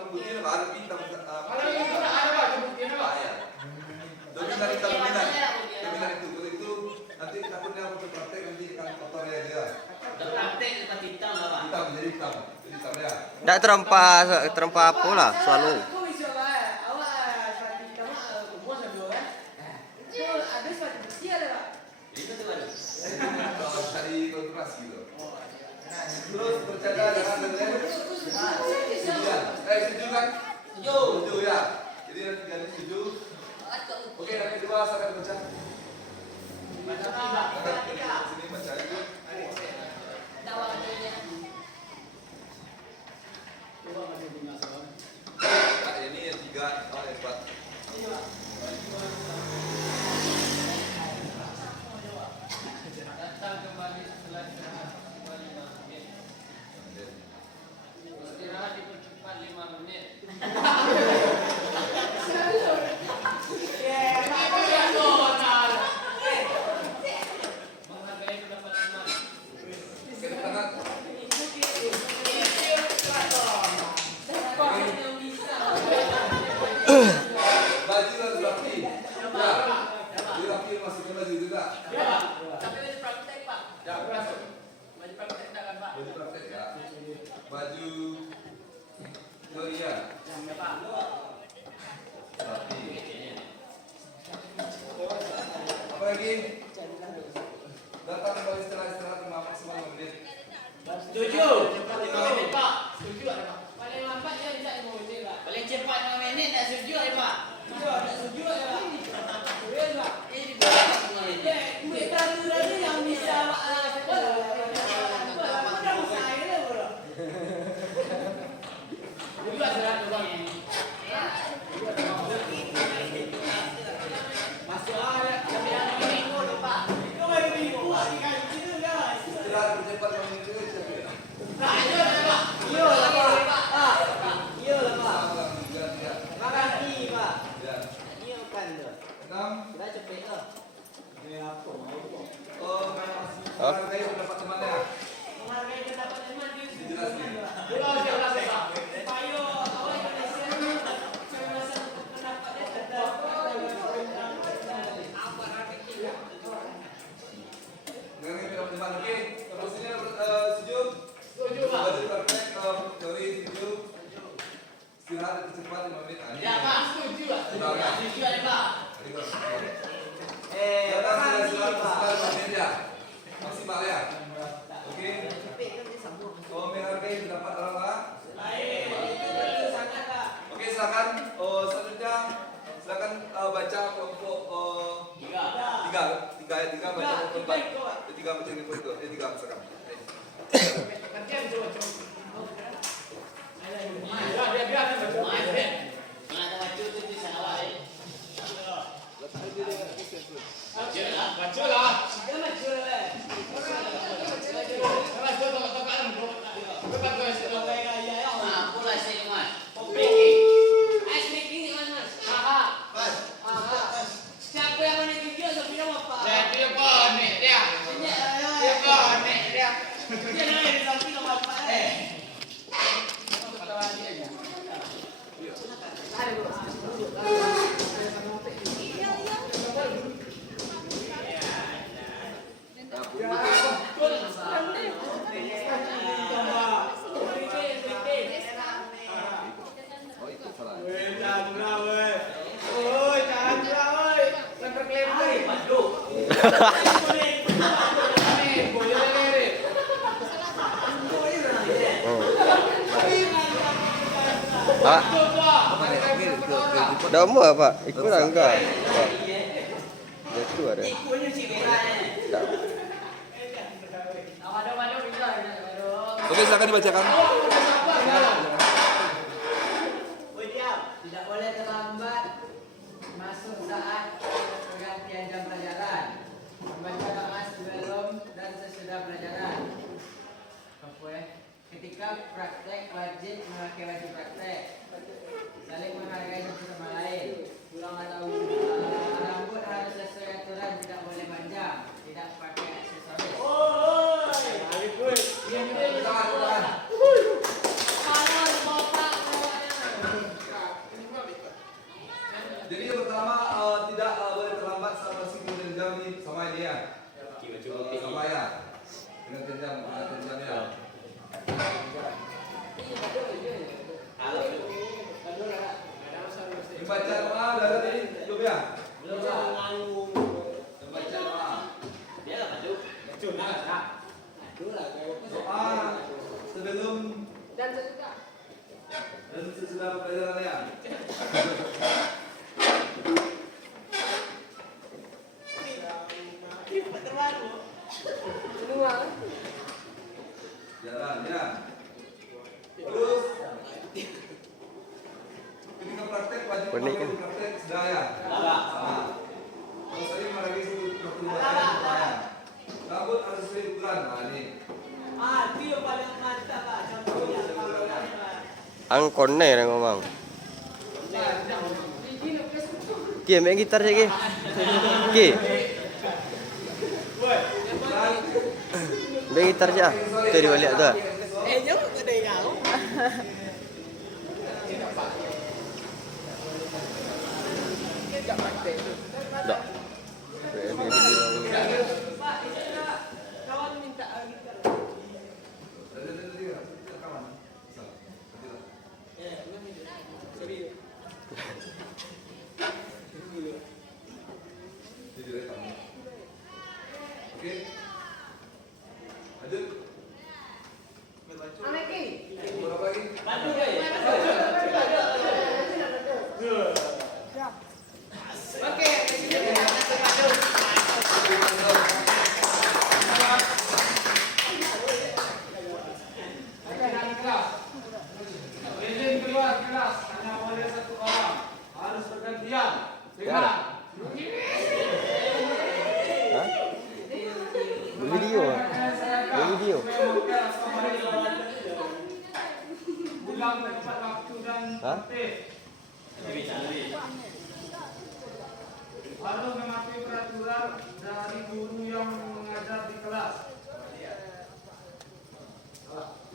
pembuktian ada bintang. Kalau itu ada Pak, buktinya Pak. Ya. Dominan itu dominan. Dominan itu nanti takutnya waktu praktek nanti kan kotornya dia. Praktek tempat hitam lah Pak. Hitam jadi hitam. Jadi hitam ya. Nggak terempa pula selalu. Kalau cari kontras gitu. Terus bercanda jangan setuju kan? Setuju ya. Jadi nanti ganti setuju. Oke, yang kedua silakan baca. Sini baca itu. Nah, ini yang 3, oh yang 4. Datang kembali setelah istirahat kembali 5 menit. Istirahat dipercepat 5 menit. Menghargai pendapat teman. Baju harus rapi. Ya. Jadi rapi masukin baju juga. Tapi baju praktek Pak. Baju praktek tak kan Pak? Baju praktek ya. Baju Gloria. Rapi. Apa lagi? Datang kembali setelah istirahat maksimal 5 menit. Setuju. 5 menit Pak. Setuju ada Pak. Paling lambat dia bisa 5 menit Pak. Paling cepat 5 menit tak setuju ada Pak. Tak setuju ada Pak. Boleh Pak. Ini dibuat 5 menit. Kita tu yang bisa Pak. Juga sudah tu Bang. Masuk ada tapi ada minggu tu Pak. Itu baru minggu Pak. Istirahat bercepat 5 menit itu capek. Iya lah Pak. Iya lah Pak. Makasih Pak. Ya. Ini bukan tu. 6. Sudah cepet tu. Menghargai pendapat temannya. Menghargai pendapat teman dia. Dijelaskan. Jelas Pak. Supaya orang Indonesia ni kebebasan pendapat dia tetap. Apa rakyat kita? Menghargai pendapat teman. Oke. Terus ini setuju? Setuju Pak. Baju praktek teori setuju. Istirahat bercepat 5 menit. Ya Pak, setuju Pak. Setuju ada Pak. Datang sudah istirahat 5 menit ya. Maksimal ya. Oke. Oh, menghargai pendapat orang lain. Oke, silakan. Selanjutnya silakan baca kelompok 3 ayat 3 baca kelompok 4. 3 baca kelompok itu. 3 silakan. Siapa yang mana video so bilang apa? Dia bonek dia. Dia bonek dia. Dia nak di samping nama apa? Oh, itu salah. Pak, domo Pak, ikut enggak? Pak. Itu ada. Tak. Oke, silakan dibacakan. Tidak boleh terlambat masuk saat pergantian jam pelajaran. Membaca doa sebelum dan sesudah pelajaran. Ketika praktek wajib memakai baju praktek. Saling menghargai satu sama lain. Pulang atau rambut harus sesuai aturan, tidak boleh panjang, tidak pakai aksesoris. jam ya. Baca doa dari tadi belum ya? Baca doa. Doa sebelum dan sesudah pelajarannya. Jalan ya. Terus ketika praktek wajib melakukan praktek sedaya. Terus tadi lagi pertumbuhan supaya rambut harus sesuai ukuran. Nah ini. Itu yang paling mantap Pak. Contohnya Ang kone nang ngomong. Ki main gitar sih ki. Ki. Main gitar sih ah. Tu di balik tu. jauh ke dia kau. Dak. Pak, kawan minta gitar. Oke. Lanjut. Berapa lagi? Izin keluar kelas hanya boleh satu orang. Harus bergantian. Dengar. Video. Video. Pulang tepat waktu dan tertib. Harus mematuhi peraturan dari guru yang mengajar di kelas.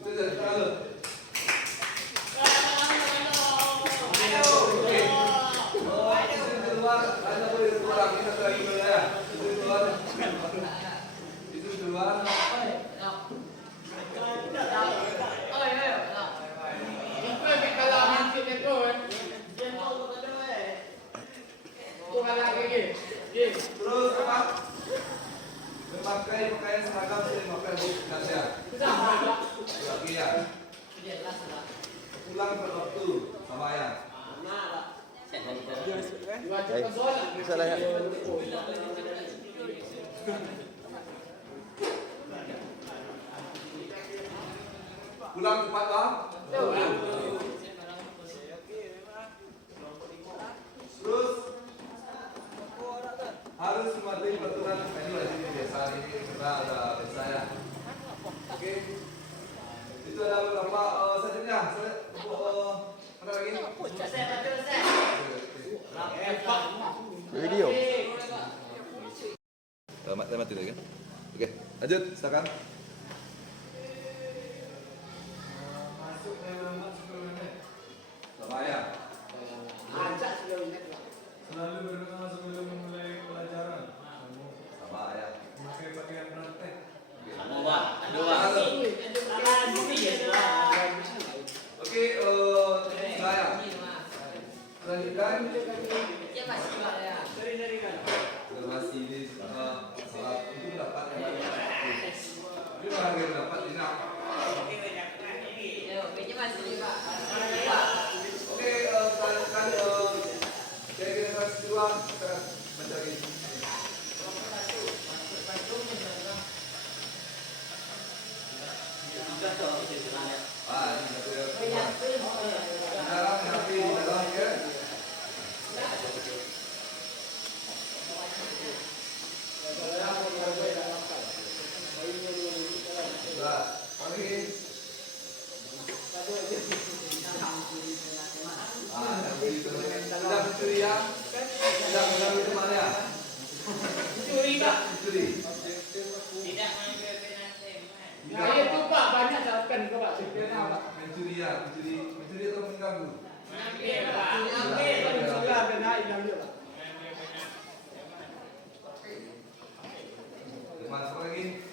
Itu dari kalau. Keluar, hanya boleh satu orang. Kita lagi ya. Keluar. Itu keluar. Terus apa? Memakai pakaian seragam sesuai pakaian di kerja. Lagi ya. Pulang pada waktu sama ya. Salah ya. Pulang tepat bang. Terus harus mematuhi peraturan ini wajib kebiasaan ini karena ada saya. Oke. Itu ada beberapa selanjutnya. Mana lagi? Video. Mati lagi. Oke, lanjut silakan. Masuk lambat 10 menit. Sama ya. Selalu berdoa sebelum memulai pelajaran. Sama ya. Memakai pakaian praktek. Oke, saya lanjutkan. Masih di salat itu dapat. Ini bahagia dapat ini apa? Oke, lanjutkan generasi 2 kita mencari. Dalam hati di dalam ya. Sudah mencuri ya? Sudah mengganggu temannya? Mencuri Pak. Mencuri. Tidak mengambil penalti. Nah itu Pak banyak lakukan ke Pak. Mencuri ya? Mencuri atau mengganggu? Mengambil Pak. Sudah ada naik ambil Pak. Teman apa lagi?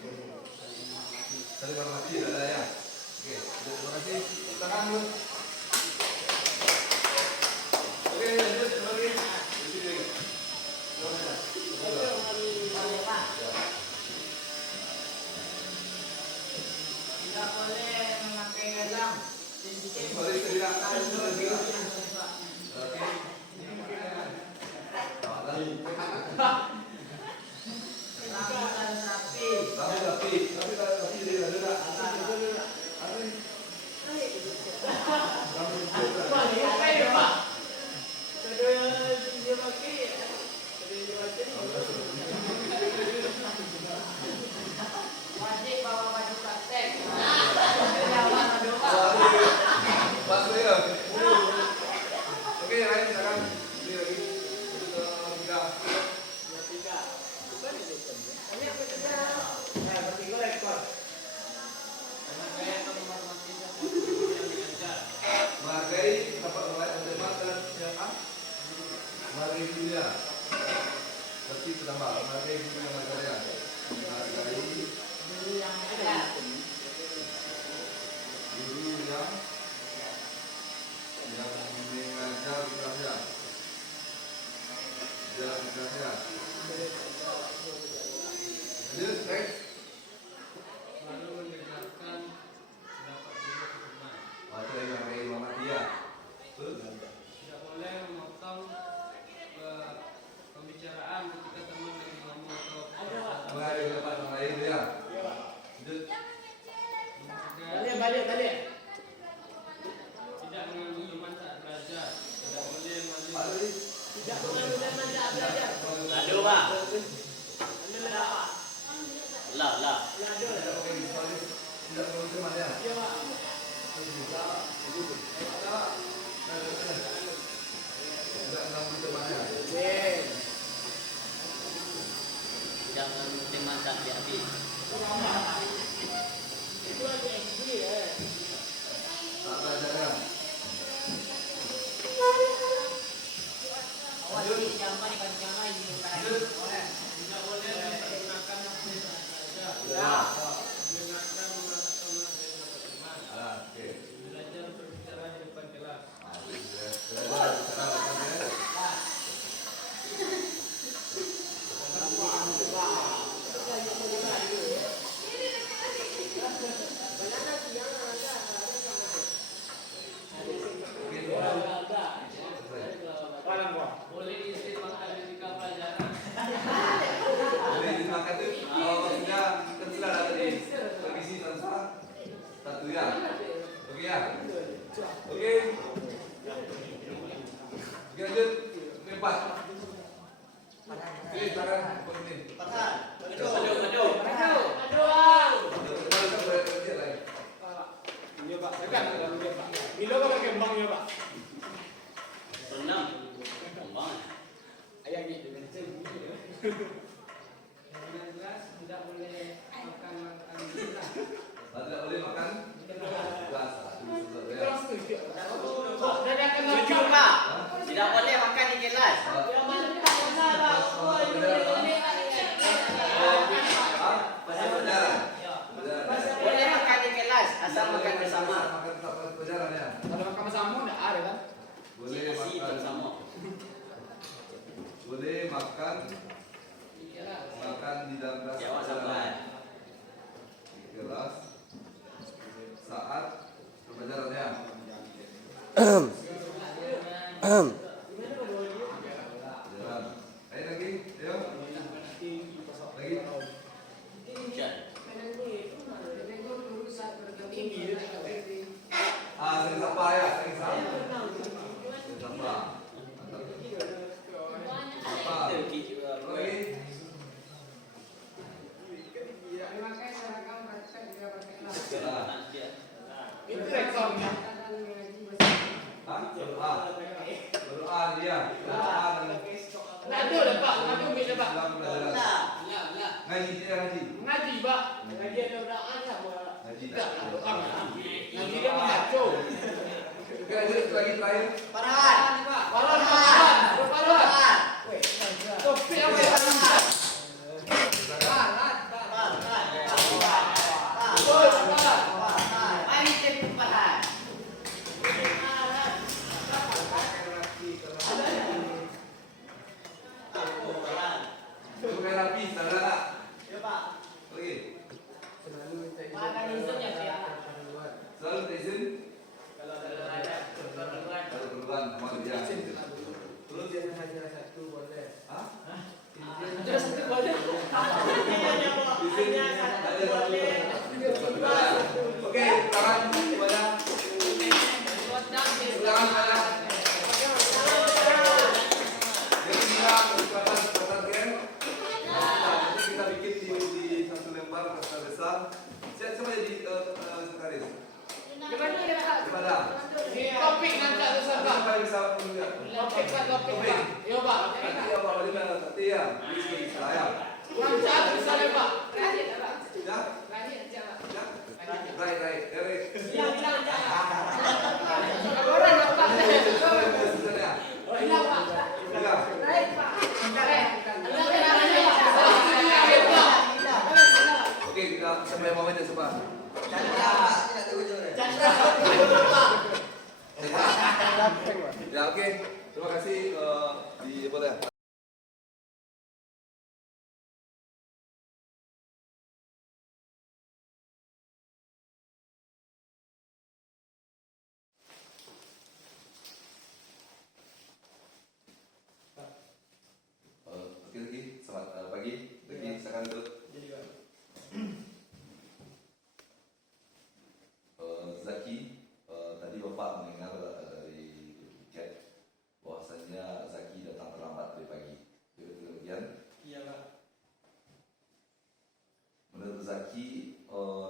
berarti tambah menghargai guru yang mengajarnya. Menghargai Guru yang ada. guru yang mengajar di kelasnya. Mengajar di kelasnya. Lanjut, next. Selalu mendengarkan pendapat guru teman. Baca yang menghargai Muhammadiyah. Betul? Tidak boleh memotong pembicaraan ketika teman lagi ngomong atau Menghargai pendapat orang lain ya. Lanjut. balik. Tidak mengganggu teman saat belajar. Tidak boleh mengganggu. Tidak mengganggu teman saat belajar. Aduh, Pak. Lah. Tidak pakai diskonis. Tidak perlu teman ya. Iya, Pak. Tidak mengganggu temannya. Jangan teman tak habis. Itu aja SD ya. Tak belajarnya. Lanjut. Tidak boleh menggunakan hak belajar. Dengarkan mengatakan teman. Oke. Belajar berbicara di depan kelas. Boleh diistimewakan ketika pelajaran. Boleh dimakan tuh. Kalau maksudnya kan sudah ada di revisi satu ya. Oke ya. Oke. Oke lanjut. Oke 4. Oke sekarang ini. Aduh. Renang. Kembang. Tidak boleh makan Tidak boleh makan gelas. Jujur, Pak. Tidak boleh makan di kelas. Boleh makan di kelas asal makan bersama. Makan pelajaran ya. Kalau makan bersama enggak ada kan? Boleh Nasi makan bersama. Boleh makan di dalam kelas. Jawab sabar. Di kelas saat pembelajaran ya. Pelajaran. Ayo lagi, ayo. Lagi. Sering sapa ya, sering sapa. Sering sapa. Sapa. Lagi. Itu rekomnya. Hah? Berdoa. Berdoa dia. Berdoa dan Nado dah Pak, nado bila Pak. dalam pelajaran. Ngaji dia ngaji. Ngaji Pak. Ngaji ada doa sama. Ngaji. Tak doa. Ngaji dia mengacu. Oke lanjut lagi terakhir. Farhan. Parahan. Topik apa ya? Mari kita Farhan. Bukan rapi, saudara. Ya, Pak. Lagi. Mana izinnya sih anak? Selalu minta izin. Kalau ada keperluan. Kalau perluan sama dia. Terus Izin hanya satu boleh. Hah? Hanya satu boleh. Izin ada boleh. Oke, tangan kepada tangan pada. Jadi kita game. Nanti kita bikin di satu lembar kertas besar. Siapa jadi sekretaris? Gimana? Topik nanti ada siapa? Siapa yang bisa menunjuk? Topik Pak. Yo Pak. Nanti apa bagaimana? Nanti ya. Di saya. Nanti ada misalnya Pak. Ya. Ya. Right. Eric. Orang Pak. Sudah. Iya Pak. Ya. Baik Pak. terima kasih di boleh. Oke Zaki, selamat pagi. Zaki, silakan duduk. Zaki, tadi Bapak mendengar dari chat bahwasanya Zaki datang terlambat dari pagi. Betul demikian? Iya Pak. Menurut Zaki,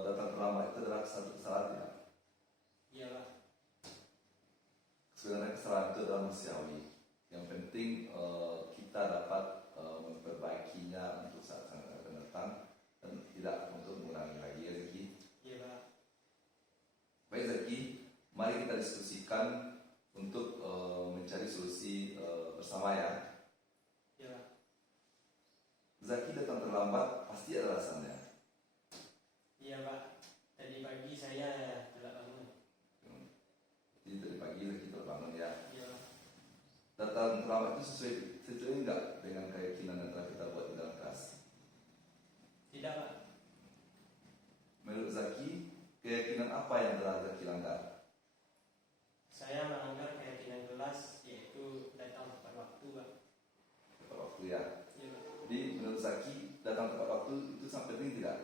datang terlambat itu adalah satu kesalahan tidak? Iya Pak. Sebenarnya kesalahan itu adalah manusiawi. Yang penting kita dapat memperbaikinya untuk saat akan datang dan tidak untuk mengulangi lagi ya Zaki. Iya Pak. Baik Zaki, mari kita diskusikan untuk mencari solusi bersama ya. Iya Pak. Zaki datang terlambat pasti ada alasannya. Iya Pak. Tadi pagi saya telat bangun. Jadi dari pagi Zaki terbangun ya. Iya Pak. Datang terlambat itu sesuai enggak dengan keyakinan yang telah kita buat di dalam kelas? Tidak Pak. Menurut Zaki, keyakinan apa yang telah Zaki langgar? Saya melanggar keyakinan kelas yaitu datang tepat waktu Pak. Tepat waktu ya. Iya Pak. Jadi menurut Zaki, datang tepat waktu itu sangat penting tidak?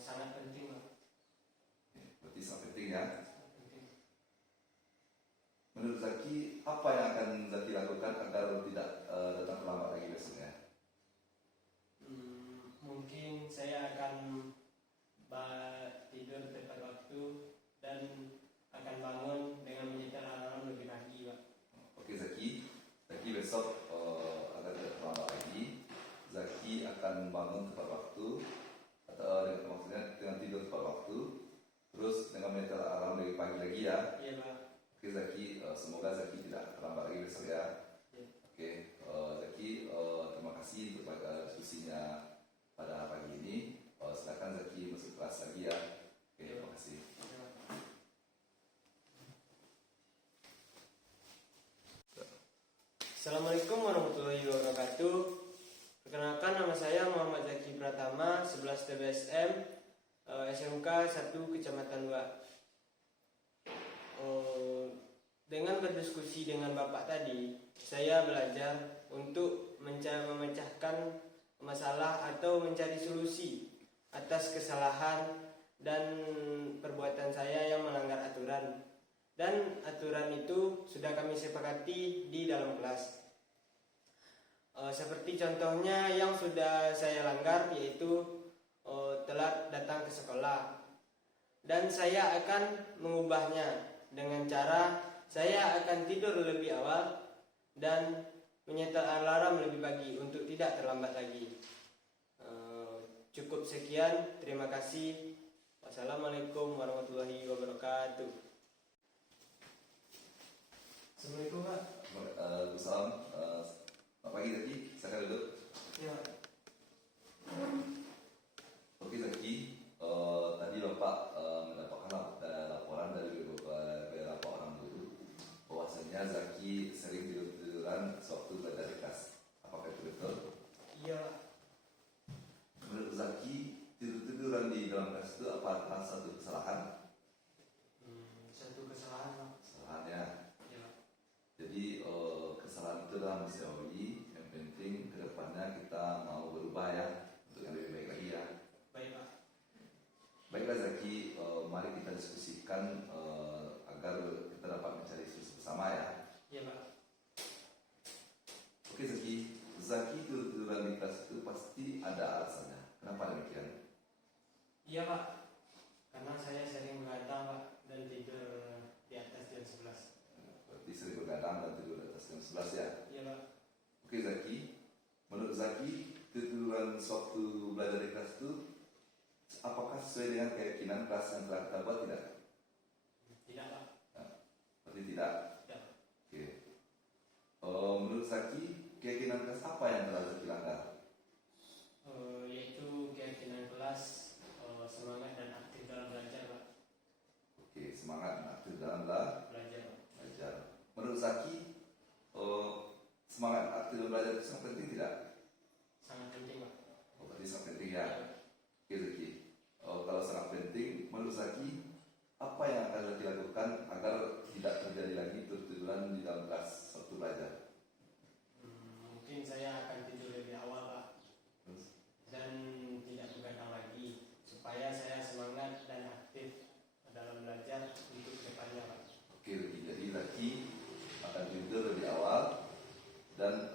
Sangat penting Pak. Berarti sangat penting ya. Sangat penting. Menurut Zaki, apa yang akan Zaki lakukan agar tidak datang terlambat lagi besoknya? Mungkin saya akan tidur tepat waktu dan akan bangun dengan menyetel alarm lebih pagi Pak. Oke Zaki besok agar tidak terlambat lagi, Zaki akan bangun tepat waktu atau maksudnya dengan tidur tepat waktu, terus dengan menyetel alarm lebih pagi lagi ya. Iya Pak. Oke Zaki, semoga Zaki tidak terlambat lagi besok ya. Iya. Oke Zaki, terima kasih untuk diskusinya pada pagi ini. Silakan Zaki masuk kelas lagi ya. Oke, terima kasih. Iya, Pak. Assalamualaikum warahmatullahi wabarakatuh. Perkenalkan, nama saya Muhammad Zaki Pratama, 11 TBSM, SMK 1 Kecamatan 2. Dengan berdiskusi dengan Bapak tadi, saya belajar untuk memecahkan masalah atau mencari solusi atas kesalahan dan perbuatan saya yang melanggar aturan. Dan aturan itu sudah kami sepakati di dalam kelas. Seperti contohnya yang sudah saya langgar yaitu telat datang ke sekolah. Dan saya akan mengubahnya dengan cara saya akan tidur lebih awal dan menyetel alarm lebih pagi untuk tidak terlambat lagi. Cukup sekian, terima kasih. Wassalamualaikum warahmatullahi wabarakatuh. Assalamualaikum Pak. Waalaikumsalam. Selamat pagi Zaki, silakan duduk. Ya. Oke Zaki, tadi Bapak mendapatkan laporan dari beberapa orang guru bahwasanya Zaki sering tidur-tiduran sewaktu belajar di kelas. Apakah itu betul? Iya. Menurut Zaki, tidur-tiduran di dalam kelas itu apakah satu kesalahan? Satu kesalahan Pak. Kesalahan ya. Ya. Jadi kesalahan itu adalah manusiawi. Yang penting kedepannya kita mau berubah ya untuk yang lebih baik lagi ya. Baik Pak. Baiklah Zaki, mari kita diskusikan agar kita dapat mencari solusi bersama ya. Iya Pak. Oke Zaki tidur-tiduran di kelas itu pasti ada alasannya. Kenapa demikian? Iya Pak. Karena saya sering begadang Pak dan tidur di atas jam 11. Berarti sering begadang dan tidur di atas jam 11 ya. Iya Pak. Oke Zaki, menurut Zaki tiduran sewaktu belajar di kelas itu apakah sesuai dengan keyakinan kelas yang telah kita buat tidak? Tidak Pak. Nah, berarti tidak. Tidak. Oke. Menurut Zaki keyakinan kelas apa yang telah Zaki langgar? Yaitu keyakinan kelas semangat dan aktif dalam belajar Pak. Oke, semangat dan aktif dalam belajar. Belajar Pak. Menurut Zaki belajar itu sangat penting tidak? Sangat penting, Pak. Oh, berarti sangat penting ya. Oke, Zaki. Kalau sangat penting, menurut Zaki, apa yang akan Zaki lakukan agar tidak terjadi lagi tiduran di dalam kelas waktu belajar? Mungkin saya akan tidur lebih awal, Pak. Terus? Dan tidak begadang lagi, supaya saya semangat dan aktif dalam belajar untuk depannya, Pak. Oke, Zaki. Jadi Zaki akan tidur lebih awal dan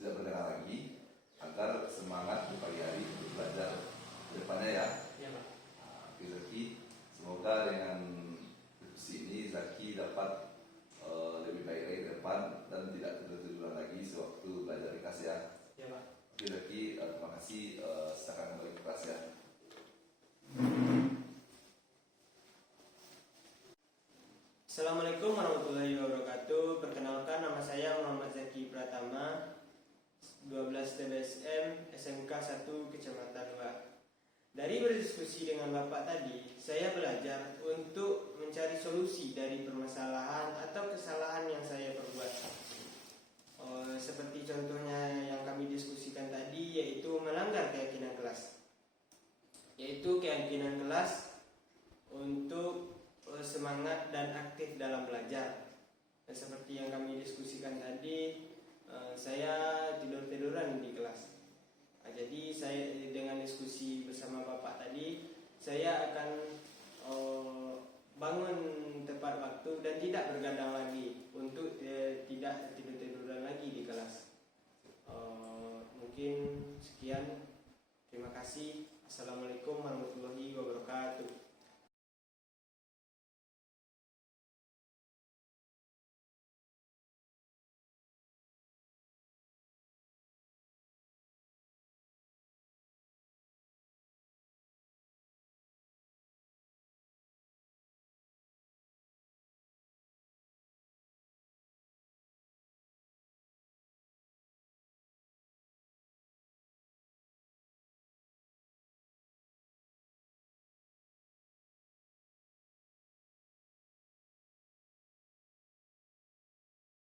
tidak begadang lagi agar semangat di pagi hari untuk belajar ke depannya ya. Iya, Pak. Oke, Zaki. Semoga dengan diskusi ini Zaki dapat lebih baik lagi ke depan dan tidak tidur-tiduran lagi sewaktu belajar di kelas ya. Iya, Pak. Oke, Zaki. Terima kasih. Silakan kembali ke kelas ya. Assalamualaikum warahmatullahi wabarakatuh. Perkenalkan, nama saya Muhammad Zaki Pratama, 12 TBSM SMK 1 Kecamatan Luak. Dari berdiskusi dengan Bapak tadi, saya belajar untuk mencari solusi dari permasalahan atau kesalahan yang saya perbuat. Seperti contohnya yang kami diskusikan tadi, yaitu melanggar keyakinan kelas. Yaitu keyakinan kelas untuk semangat dan aktif dalam belajar. Dan seperti yang kami diskusikan tadi, saya tidur-tiduran di kelas. Jadi saya dengan diskusi bersama Bapak tadi, saya akan bangun tepat waktu dan tidak bergadang lagi.